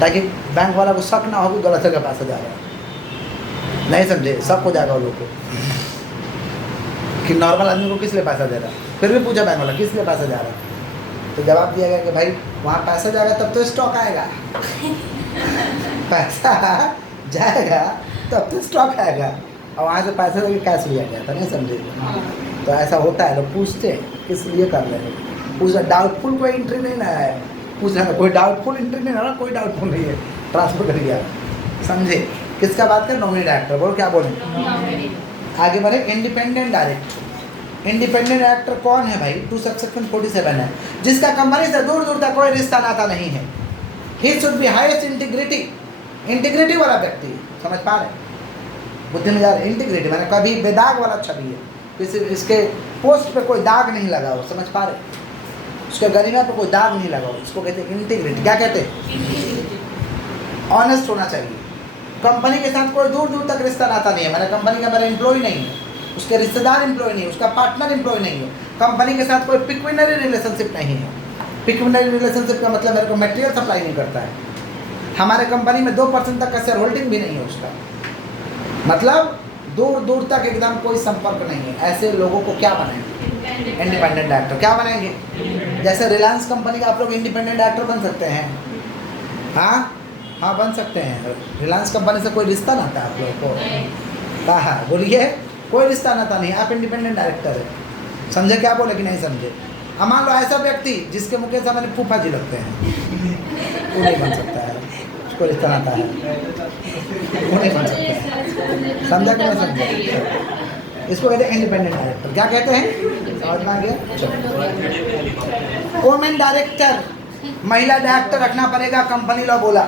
ताकि बैंक वाला को शक ना हो कि गलत जगह पैसा जा रहा है, नहीं समझे, शक हो जाएगा वो लोग को कि नॉर्मल आदमी को किस लिए पैसा दे रहा है। फिर भी पूछा बैंक वाला किस लिए पैसा जा रहा है, तो जवाब दिया गया कि भाई वहाँ पैसा जाएगा तब तो स्टॉक आएगा पैसा जाएगा तब तो स्टॉक आएगा, और वहाँ से पैसा देके कैश लिया गया था, नहीं समझे। तो ऐसा होता है, लोग पूछते हैं किस लिए कर रहे हैं, पूछना डाउटफुल कोई एंट्री नहीं ना है, पूछना कोई डाउटफुल एंट्री नहीं ना, कोई डाउटफुल नहीं है, ट्रांसफर कर दिया, समझे। किसका बात करें, नॉमिनी डायरेक्टर, बोलो क्या बोलें, आगे बढ़े। इंडिपेंडेंट डायरेक्टर, इंडिपेंडेंट डायरेक्टर कौन है भाई, 2 सेक्शन 47 है, जिसका कंपनी से दूर दूर तक कोई रिश्ता नाता नहीं है। He should be highest integrity, integrity वाला व्यक्ति, समझ पा रहे, बुद्धि में जा रहे, इंटीग्रिटी मैंने कभी बेदाग वाला छवि है, किसी इसके पोस्ट पे कोई दाग नहीं लगा हो, समझ पा रहे, उसके गरिमा पे कोई दाग नहीं लगा हो, इसको कहते हैं इंटीग्रिटी। क्या कहते हैं, ऑनेस्ट होना चाहिए, कंपनी के साथ कोई दूर दूर तक रिश्ता नाता नहीं है, मैंने कंपनी का मेरा एम्प्लॉय नहीं है, उसके रिश्तेदार एम्प्लॉय नहीं है, उसका पार्टनर एम्प्लॉय नहीं है, कंपनी के साथ कोई पिक्विनरी रिलेशनशिप नहीं है। पिक्विनरी रिलेशनशिप का मतलब मेरे को मटेरियल सप्लाई नहीं करता है, हमारे कंपनी में 2% तक का शेयर होल्डिंग भी नहीं है उसका, मतलब दूर दूर तक एकदम कोई संपर्क नहीं है। ऐसे लोगों को क्या बनाएंगे, इंडिपेंडेंट डायरेक्टर। क्या बनाएंगे, जैसे रिलायंस कंपनी का आप लोग इंडिपेंडेंट डायरेक्टर बन सकते हैं, हाँ बन सकते हैं। रिलायंस कंपनी से कोई रिश्ता नाता है आप लोगों को, हाँ बोलिए, कोई रिश्ता नाता नहीं, आप इंडिपेंडेंट डायरेक्टर है, समझे क्या बोले कि नहीं समझे। अब मान लो ऐसा व्यक्ति जिसके मुकेश अंबानी फूफा जी लगते हैं, वो नहीं बन सकता है, उसको रिश्ता नाता है, वो नहीं बन सकता है, समझा कि नहीं समझा। इसको कहते हैं इंडिपेंडेंट डायरेक्टर। क्या कहते हैं, समझ में आ गया। चलो, वुमेन डायरेक्टर, महिला डायरेक्टर रखना पड़ेगा। कंपनी लॉ बोला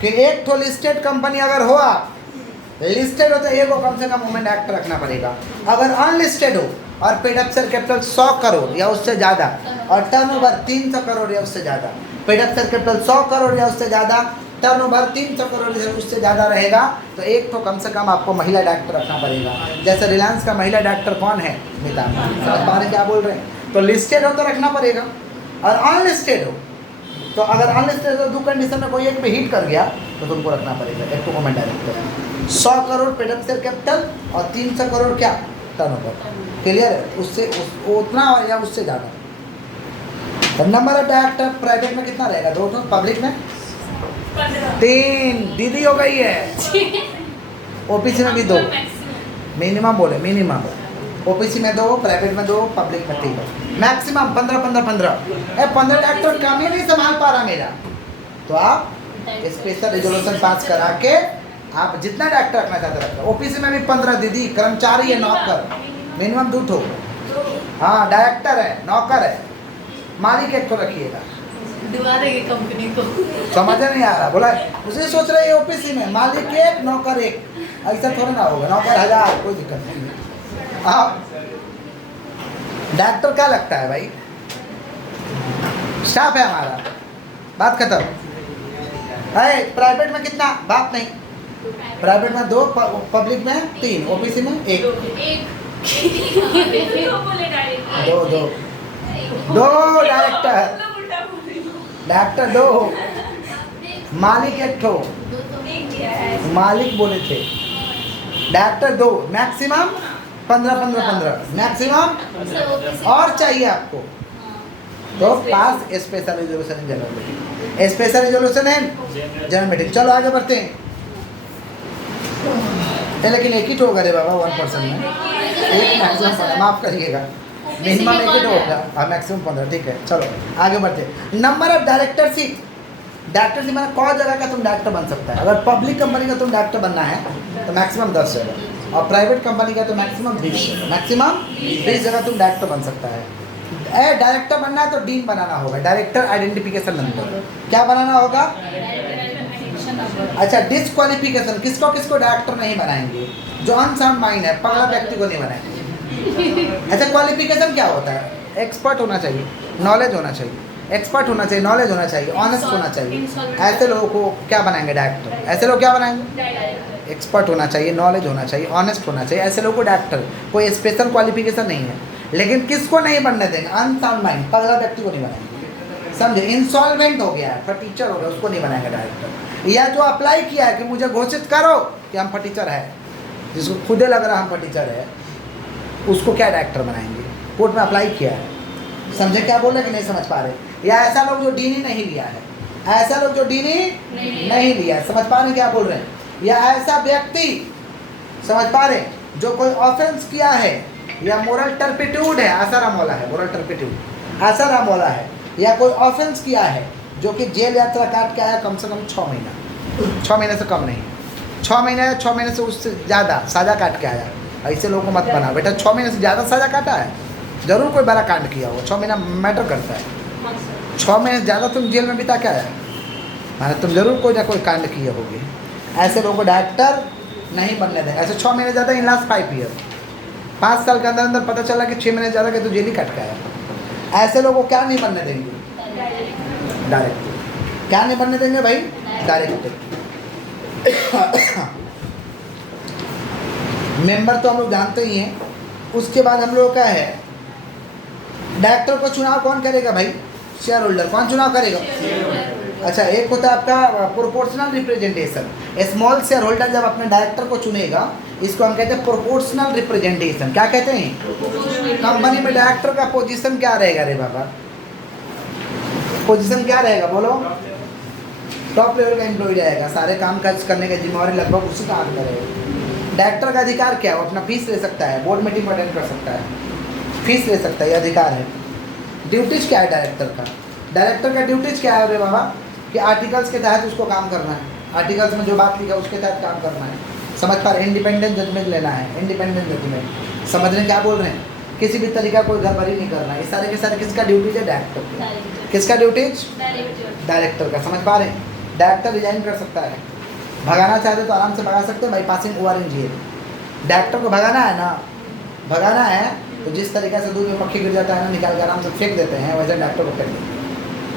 कि एक तो लिस्टेड कंपनी अगर हो, आप लिस्टेड हो तो एक को कम से कम वुमेन डायरेक्टर रखना पड़ेगा। अगर अनलिस्टेड हो और paid up share capital 100 crore या उससे ज़्यादा और टर्नओवर 300 करोड़ या उससे ज़्यादा, paid up share capital 100 crore या उससे ज़्यादा, टर्नओवर 300 करोड़ या उससे ज़्यादा रहेगा, तो एक तो कम से कम आपको महिला डायरेक्टर रखना पड़ेगा। जैसे रिलायंस का महिला डायरेक्टर कौन है, नीता अंबानी। क्या बोल रहे हैं, तो लिस्टेड हो तो रखना पड़ेगा, और अनलिस्टेड हो तो अगर अनलिस्टेड हो, 2 कंडीशन में कोई एक पे हिट कर गया तो तुमको रखना पड़ेगा एक को women director. 100 crore paid up share capital और 300 करोड़ क्या टर्नओवर, क्लियर है। उससे उतना या उससे ज़्यादा तो नंबर ऑफ डायरेक्टर प्राइवेट में कितना रहेगा? 2 तो पब्लिक में 3। दीदी हो गई है। ओपीसी में भी 2 मिनिमम बोले, मिनिमम। ओपीसी में 2, प्राइवेट में 2, पब्लिक में 3, मैक्सिमम 15। 15 डायरेक्टर काम ही नहीं संभाल पा रहा मेरा, तो आप स्पेशल रिजोल्यूशन पास करा के आप जितना डायरेक्टर रखना चाहते रखो। ओपीसी में भी 15 दीदी, कर्मचारी है, नौकर, मिनिमम 2 ठो। हाँ, डायरेक्टर है, नौकर है, मालिक 1 को रखिएगा। दुआ देंगे कंपनी को। समझ नहीं आ रहा, बोला उसे सोच रहे ओपीसी में मालिक 1, नौकर 1, ऐसा थोड़ा ना होगा। नौकर 1000, कोई दिक्कत नहीं है। आप डायरेक्टर क्या लगता है भाई? स्टाफ है हमारा, बात खत्म है। प्राइवेट में कितना? बात नहीं। प्राइवेट में 2, पब्लिक में 3, ओपीसी में 1। 2 डायरेक्टर, डायरेक्टर 2, मालिक 1 ठो, मालिक बोले थे। Director 2, maximum 15, maximum. और चाहिए आपको तो pass special resolution in general meeting, special resolution in general meeting. चलो आगे बढ़ते हैं। लेकिन एक ही तो होगा रे बाबा 1% में, एक मैक्सिमम, माफ करिएगा, मिनिमम 1 ही तो होगा, हाँ मैक्सिमम 15। ठीक है, चलो आगे बढ़ते हैं। Number of director seat, director seat मतलब कौन जगह का तुम डायरेक्टर बन सकता है। अगर पब्लिक कंपनी का तुम डायरेक्टर बनना है तो मैक्सिमम 10 जगह, और प्राइवेट कंपनी का तो मैक्सिमम 20 जगह, मैक्सिमम 20 जगह तुम डायरेक्टर बन सकता है। डायरेक्टर बनना है तो डीन बनाना होगा, डायरेक्टर आइडेंटिफिकेशन नंबर। क्या बनाना होगा? अच्छा, डिस्क्वालिफिकेशन, किसको किसको डायरेक्टर नहीं बनाएंगे? जो अनसाउंड माइंड है, पगला व्यक्ति को नहीं बनाएंगे। अच्छा, क्वालिफिकेशन क्या होता है? एक्सपर्ट होना चाहिए, नॉलेज होना चाहिए, एक्सपर्ट होना चाहिए, नॉलेज होना चाहिए, ऑनेस्ट होना चाहिए। ऐसे लोगों को क्या बनाएंगे डायरेक्टर? ऐसे लोग क्या बनाएंगे? एक्सपर्ट होना चाहिए, नॉलेज होना चाहिए, ऑनेस्ट होना चाहिए, ऐसे लोगों को डायरेक्टर। कोई स्पेशल क्वालिफिकेशन नहीं है। लेकिन किसको नहीं बनने देंगे? अनसाउंड माइंड, पगला व्यक्ति को नहीं बनाएंगे। समझे? इंसॉल्वेंट हो गया है, फटीचर हो गया, उसको नहीं बनाएंगे डायरेक्टर। या जो अप्लाई किया है कि मुझे घोषित करो कि हम फटीचर है, जिसको खुदे लग रहा हम फटीचर है, उसको क्या डायरेक्टर बनाएंगे? कोर्ट में अप्लाई किया है, समझे क्या बोल रहे कि नहीं समझ पा रहे? या ऐसा लोग जो डीनी नहीं लिया है, ऐसा लोग जो डीनी नहीं लिया, समझ पा रहे क्या बोल रहे हैं? या ऐसा व्यक्ति, समझ पा रहे, जो कोई ऑफेंस किया है या मोरल टर्पिट्यूड है, आसाराम वाला है, मोरल टर्पिट्यूड आसाराम वाला है, या कोई ऑफेंस किया है जो कि जेल यात्रा काट के आया कम से कम 6 महीना, 6 महीने से कम नहीं, 6 महीने या 6 महीने से उससे ज़्यादा सज़ा काट के आया। ऐसे लोगों को मत बना बेटा। 6 महीने से ज़्यादा सज़ा काटा है, जरूर कोई बड़ा कांड किया हो, 6 महीना मैटर करता है। 6 महीने से ज़्यादा तुम जेल में बिता के आया, माना तुम जरूर कोई ना कोई कांड किए होगे। ऐसे लोगों को डायरेक्टर नहीं बनने देंगे। ऐसे 6 महीने ज़्यादा इन लास्ट 5 ईयर, 5 साल के अंदर अंदर पता चला कि 6 महीने ज़्यादा के तो जेल ही काट के आया। ऐसे लोगों को क्या नहीं बनने देंगे? डायरेक्टर। क्या नहीं बनने देंगे भाई? डायरेक्टर। मेंबर तो हम लोग जानते ही हैं। उसके बाद हम लोग का है डायरेक्टर को चुनाव कौन करेगा भाई? Share holder. कौन चुनाव करेगा? अच्छा, एक होता है आपका proportional representation. Small share holder जब अपने डायरेक्टर को चुनेगा, इसको हम कहते हैं प्रोपोर्शनल रिप्रेजेंटेशन। क्या कहते हैं? कंपनी में डायरेक्टर का पोजीशन क्या रहेगा रे बाबा? पोजीशन क्या रहेगा बोलो? टॉप लेवल का एम्प्लॉय रहेगा, सारे काम काज करने की जिम्मेवारी लगभग उसी का हाथ में रहेगा। डायरेक्टर का अधिकार क्या है? वो अपना फीस ले सकता है, बोर्ड मीटिंग अटेंड कर सकता है, फीस ले सकता है, ये अधिकार है। ड्यूटीज क्या है डायरेक्टर का? डायरेक्टर का ड्यूटीज क्या है रे बाबा? कि आर्टिकल्स के तहत उसको काम करना है, आर्टिकल्स में जो बात लिखा है उसके तहत काम करना है। समझ पा रहे? इंडिपेंडेंट जजमेंट लेना है, इंडिपेंडेंट जजमेंट। समझ रहे क्या बोल रहे हैं? किसी भी तरीका कोई गड़बड़ी नहीं करना है। ये सारे के सारे किसका ड्यूटीज है? डायरेक्टर का। किसका ड्यूटीज? डायरेक्टर का। समझ पा रहे हैं? डायरेक्टर रिजाइन कर सकता है, भगाना चाहते तो आराम से भगा सकते हैं, बाई पासिंग ORNGA। डायरेक्टर को भगाना है ना, भगाना है तो जिस तरीके से दूध में पक्षी गिर जाता है ना, निकाल के आराम से फेंक देते हैं, वैसे डायरेक्टर को फेंक देते हैं।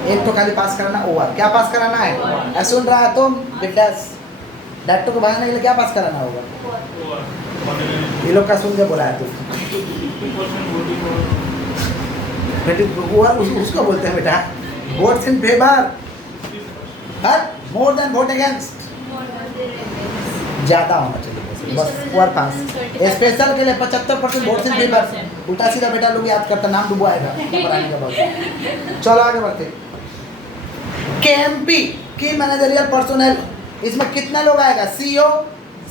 एक तो खाली पास कराना OR। क्या पास कराना है? सुन रहा है तुम बिट्टास? डायरेक्टर को भगाने के लिए क्या पास कराना होगा? ये लोग का सुन के बोला है तू उसको बोलते हैं बेटा votes in favour but more than vote against. ज़्यादा होना चाहिए, बस और पास। स्पेशल के लिए 75% बोर्ड से पेपर। उल्टा सीधा बेटा लोग याद करता, नाम डूबो आएगा पढ़ाने के बाद। चलो आगे बढ़ते। KMP की मैनेजरियल पर्सोनल, इसमें कितने लोग आएगा? CEO,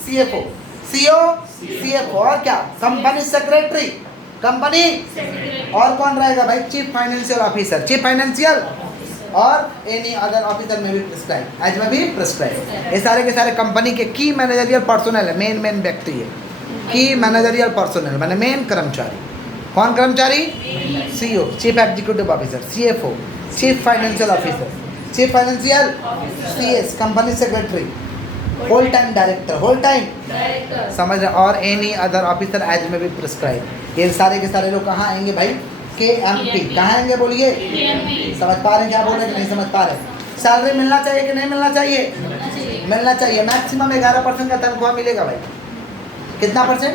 CFO, CEO, CFO और क्या? कंपनी सेक्रेटरी, कंपनी और कौन रहेगा भाई? Chief financial officer, chief financial और एनी अदर ऑफिसर में भी प्रिस्क्राइब, एज में भी प्रिस्क्राइब। ये सारे के सारे कंपनी के की मैनेजरियल पर्सोनल है, मेन व्यक्ति है। की मैनेजरियल पर्सोनल माने मेन कर्मचारी। कौन कर्मचारी? CEO, chief executive officer, CFO, chief financial officer, chief financial, CS, company secretary, whole time director, whole time समझ रहे? और एनी अदर ऑफिसर एज में भी प्रिस्क्राइब। ये सारे के सारे लोग कहाँ आएंगे भाई? KMP। कहाँ आएंगे बोलिए? समझ पा रहे हैं क्या बोल रहे हैं कि नहीं समझ पा रहे? सैलरी मिलना चाहिए कि नहीं मिलना चाहिए? मिलना चाहिए। मैक्सिमम 11% का तनख्वाह मिलेगा भाई। कितना परसेंट?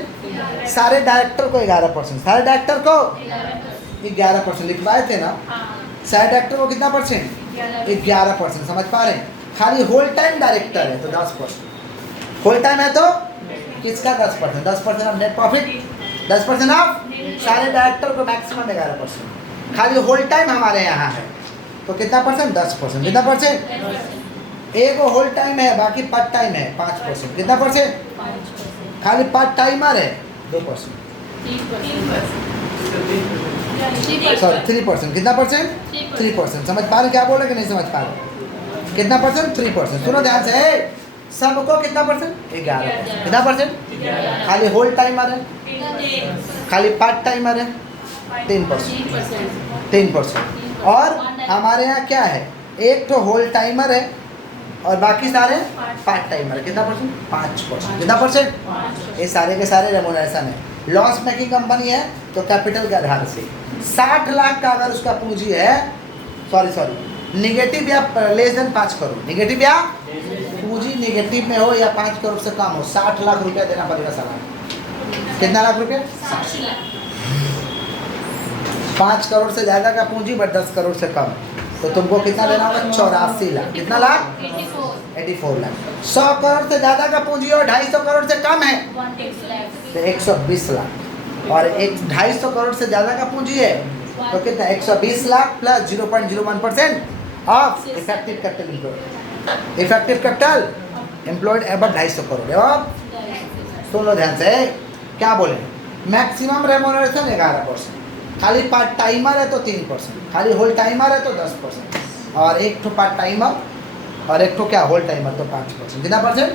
सारे डायरेक्टर को 11%, सारे डायरेक्टर को 11% लिखवाए थे ना। सारे डायरेक्टर को कितना परसेंट? 11%। समझ पा रहे हैं? खाली होल टाइम डायरेक्टर है तो 10%। होल टाइम है तो किसका 10%? 10% ऑफ नेट प्रॉफिट, 10% ऑफ सारे डायरेक्टर को मैक्सिमम 11%। खाली होल टाइम हमारे यहाँ है तो कितना परसेंट? 10%। कितना परसेंट? एक होल टाइम है, बाकी पार्ट टाइम है 5%। कितना परसेंट? खाली पार्ट टाइमर है 2%, सॉरी 3%। कितना परसेंट? 3%। समझ पा रहे क्या बोल रहे कि नहीं समझ पा रहे? कितना परसेंट? 3%। सुनो ध्यान से, सबको कितना परसेंट? 11%। कितना परसेंट? खाली होल टाइमर है, खाली पार्ट टाइमर है 3%। और हमारे यहाँ क्या है? एक तो होल टाइमर है और बाकी सारे पार्ट टाइमर है। कितना परसेंट? 5%। कितना परसेंट? ये सारे के सारे रेमुनरेशन है। लॉस मेकिंग कंपनी है तो कैपिटल के आधार से 60 लाख का अगर उसका पूंजी है, सॉरी निगेटिव या लेस देन 5 करोड़, निगेटिव या पूंजी निगेटिव में हो या 5 करोड़ से कम हो, 60 लाख रुपया देना पड़ेगा सालाना। कितना लाख रुपया? 5 करोड़ से ज़्यादा का पूंजी बट 10 करोड़ से कम, तो तुमको कितना देना होगा? 84 लाख। कितना लाख? 84 लाख। 100 करोड़ से ज़्यादा का पूंजी और 250 करोड़ से कम है तो 120 लाख। और 250 करोड़ से ज़्यादा का पूंजी है तो कितना? 120 lakh plus 0.01% of effective capital employed. Effective capital employed above 250 crore. Above, सुन लो ध्यान से क्या बोले? मैक्सिमम रेमुनरेशन 11%, खाली पार्ट टाइमर है तो 3%, खाली होल टाइमर है तो 10%, और एक तो पार्ट टाइमर और एक तो क्या होल टाइमर तो 5%। कितना परसेंट?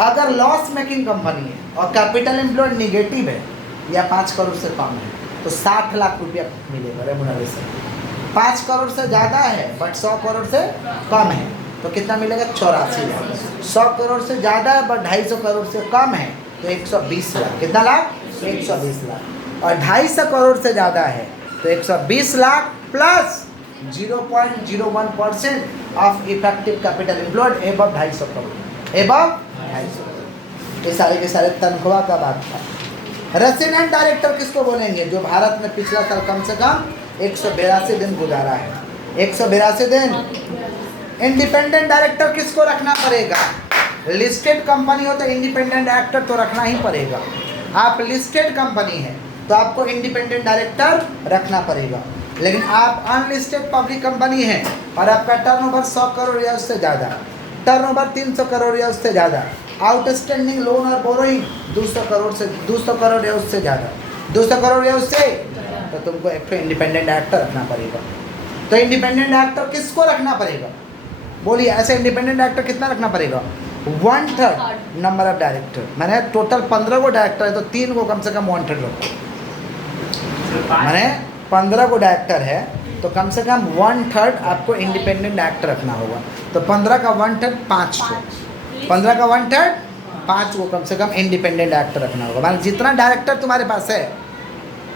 अगर लॉस मेकिंग कंपनी है और कैपिटल एम्प्लॉयड निगेटिव है या 5 करोड़ से कम है तो 60 लाख रुपया मिलेगा रेमुनरेशन। 5 करोड़ से ज़्यादा है बट 100 करोड़ से कम है तो कितना मिलेगा? 84 लाख। 100 करोड़ से ज़्यादा है बट 250 करोड़ से कम है तो 120 लाख। कितना लाख? 120 लाख। और 250 करोड़ से ज़्यादा है तो 120 lakh plus 0.01% of effective capital employed above 250 crore, above 250 crore. ये सारे के सारे तनख्वाह का बात था। रेसिडेंट डायरेक्टर किसको बोलेंगे? जो भारत में पिछला साल कम से कम 182 दिन गुजारा है। 182 दिन। इंडिपेंडेंट डायरेक्टर किसको रखना पड़ेगा? लिस्टेड कंपनी हो तो इंडिपेंडेंट डायरेक्टर तो रखना ही पड़ेगा। आप लिस्टेड कंपनी है तो आपको इंडिपेंडेंट डायरेक्टर रखना पड़ेगा। लेकिन आप अनलिस्टेड पब्लिक कंपनी है और आपका टर्नओवर 100 करोड़ या उससे ज़्यादा, टर्नओवर 300 करोड़ या उससे ज़्यादा, आउटस्टैंडिंग लोन और बोरोइंग 200 करोड़ या उससे ज़्यादा, 200 करोड़ या उससे, तो तुमको एक इंडिपेंडेंट डायरेक्टर रखना पड़ेगा। तो इंडिपेंडेंट डायरेक्टर किसको रखना पड़ेगा? बोलिए, ऐसे इंडिपेंडेंट डायरेक्टर कितना रखना पड़ेगा? 1/3 नंबर ऑफ डायरेक्टर। मैंने टोटल 15 को डायरेक्टर है तो 3 को कम से कम 1/3 रखो। मैंने 15 को डायरेक्टर है तो कम से कम 1/3 आपको इंडिपेंडेंट डायरेक्टर रखना होगा। तो 15 का 1/3 5 को, 15 का 1/3 5 को कम से कम इंडिपेंडेंट डायरेक्टर रखना होगा। माने जितना डायरेक्टर तुम्हारे पास है,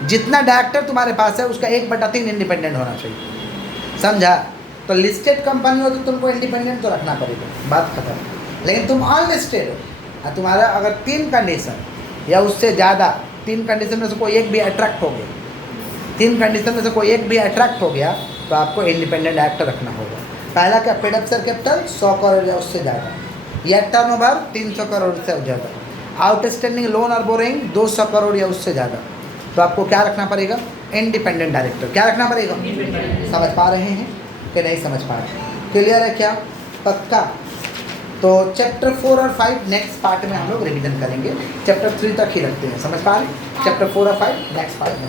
जितना डायरेक्टर तुम्हारे पास है उसका 1/3 इंडिपेंडेंट होना चाहिए। समझा? तो लिस्टेड कंपनी हो तो तुमको इंडिपेंडेंट तो रखना पड़ेगा, बात खत्म। लेकिन तुम अनलिस्टेड हो और तुम्हारा अगर 3 कंडीशन या उससे ज़्यादा, 3 कंडीशन में से कोई एक भी अट्रैक्ट हो गया, 3 कंडीशन में से कोई एक भी अट्रैक्ट हो गया तो आपको इंडिपेंडेंट डायरेक्टर रखना होगा। पहला क्या? Paid up share capital 100 crore या उससे ज़्यादा। या टर्नओवर 300 करोड़ से ज़्यादा, आउटस्टैंडिंग लोन और बोरिंग 200 करोड़ या उससे ज़्यादा, तो आपको क्या रखना पड़ेगा? Independent director. क्या रखना पड़ेगा? समझ पा रहे हैं कि नहीं समझ पा रहे हैं? क्लियर है क्या? पक्का? तो चैप्टर 4 और 5 नेक्स्ट पार्ट में हम लोग रिवीजन करेंगे, चैप्टर 3 तक ही रखते हैं। समझ पा रहे? चैप्टर 4 और 5 नेक्स्ट पार्ट में।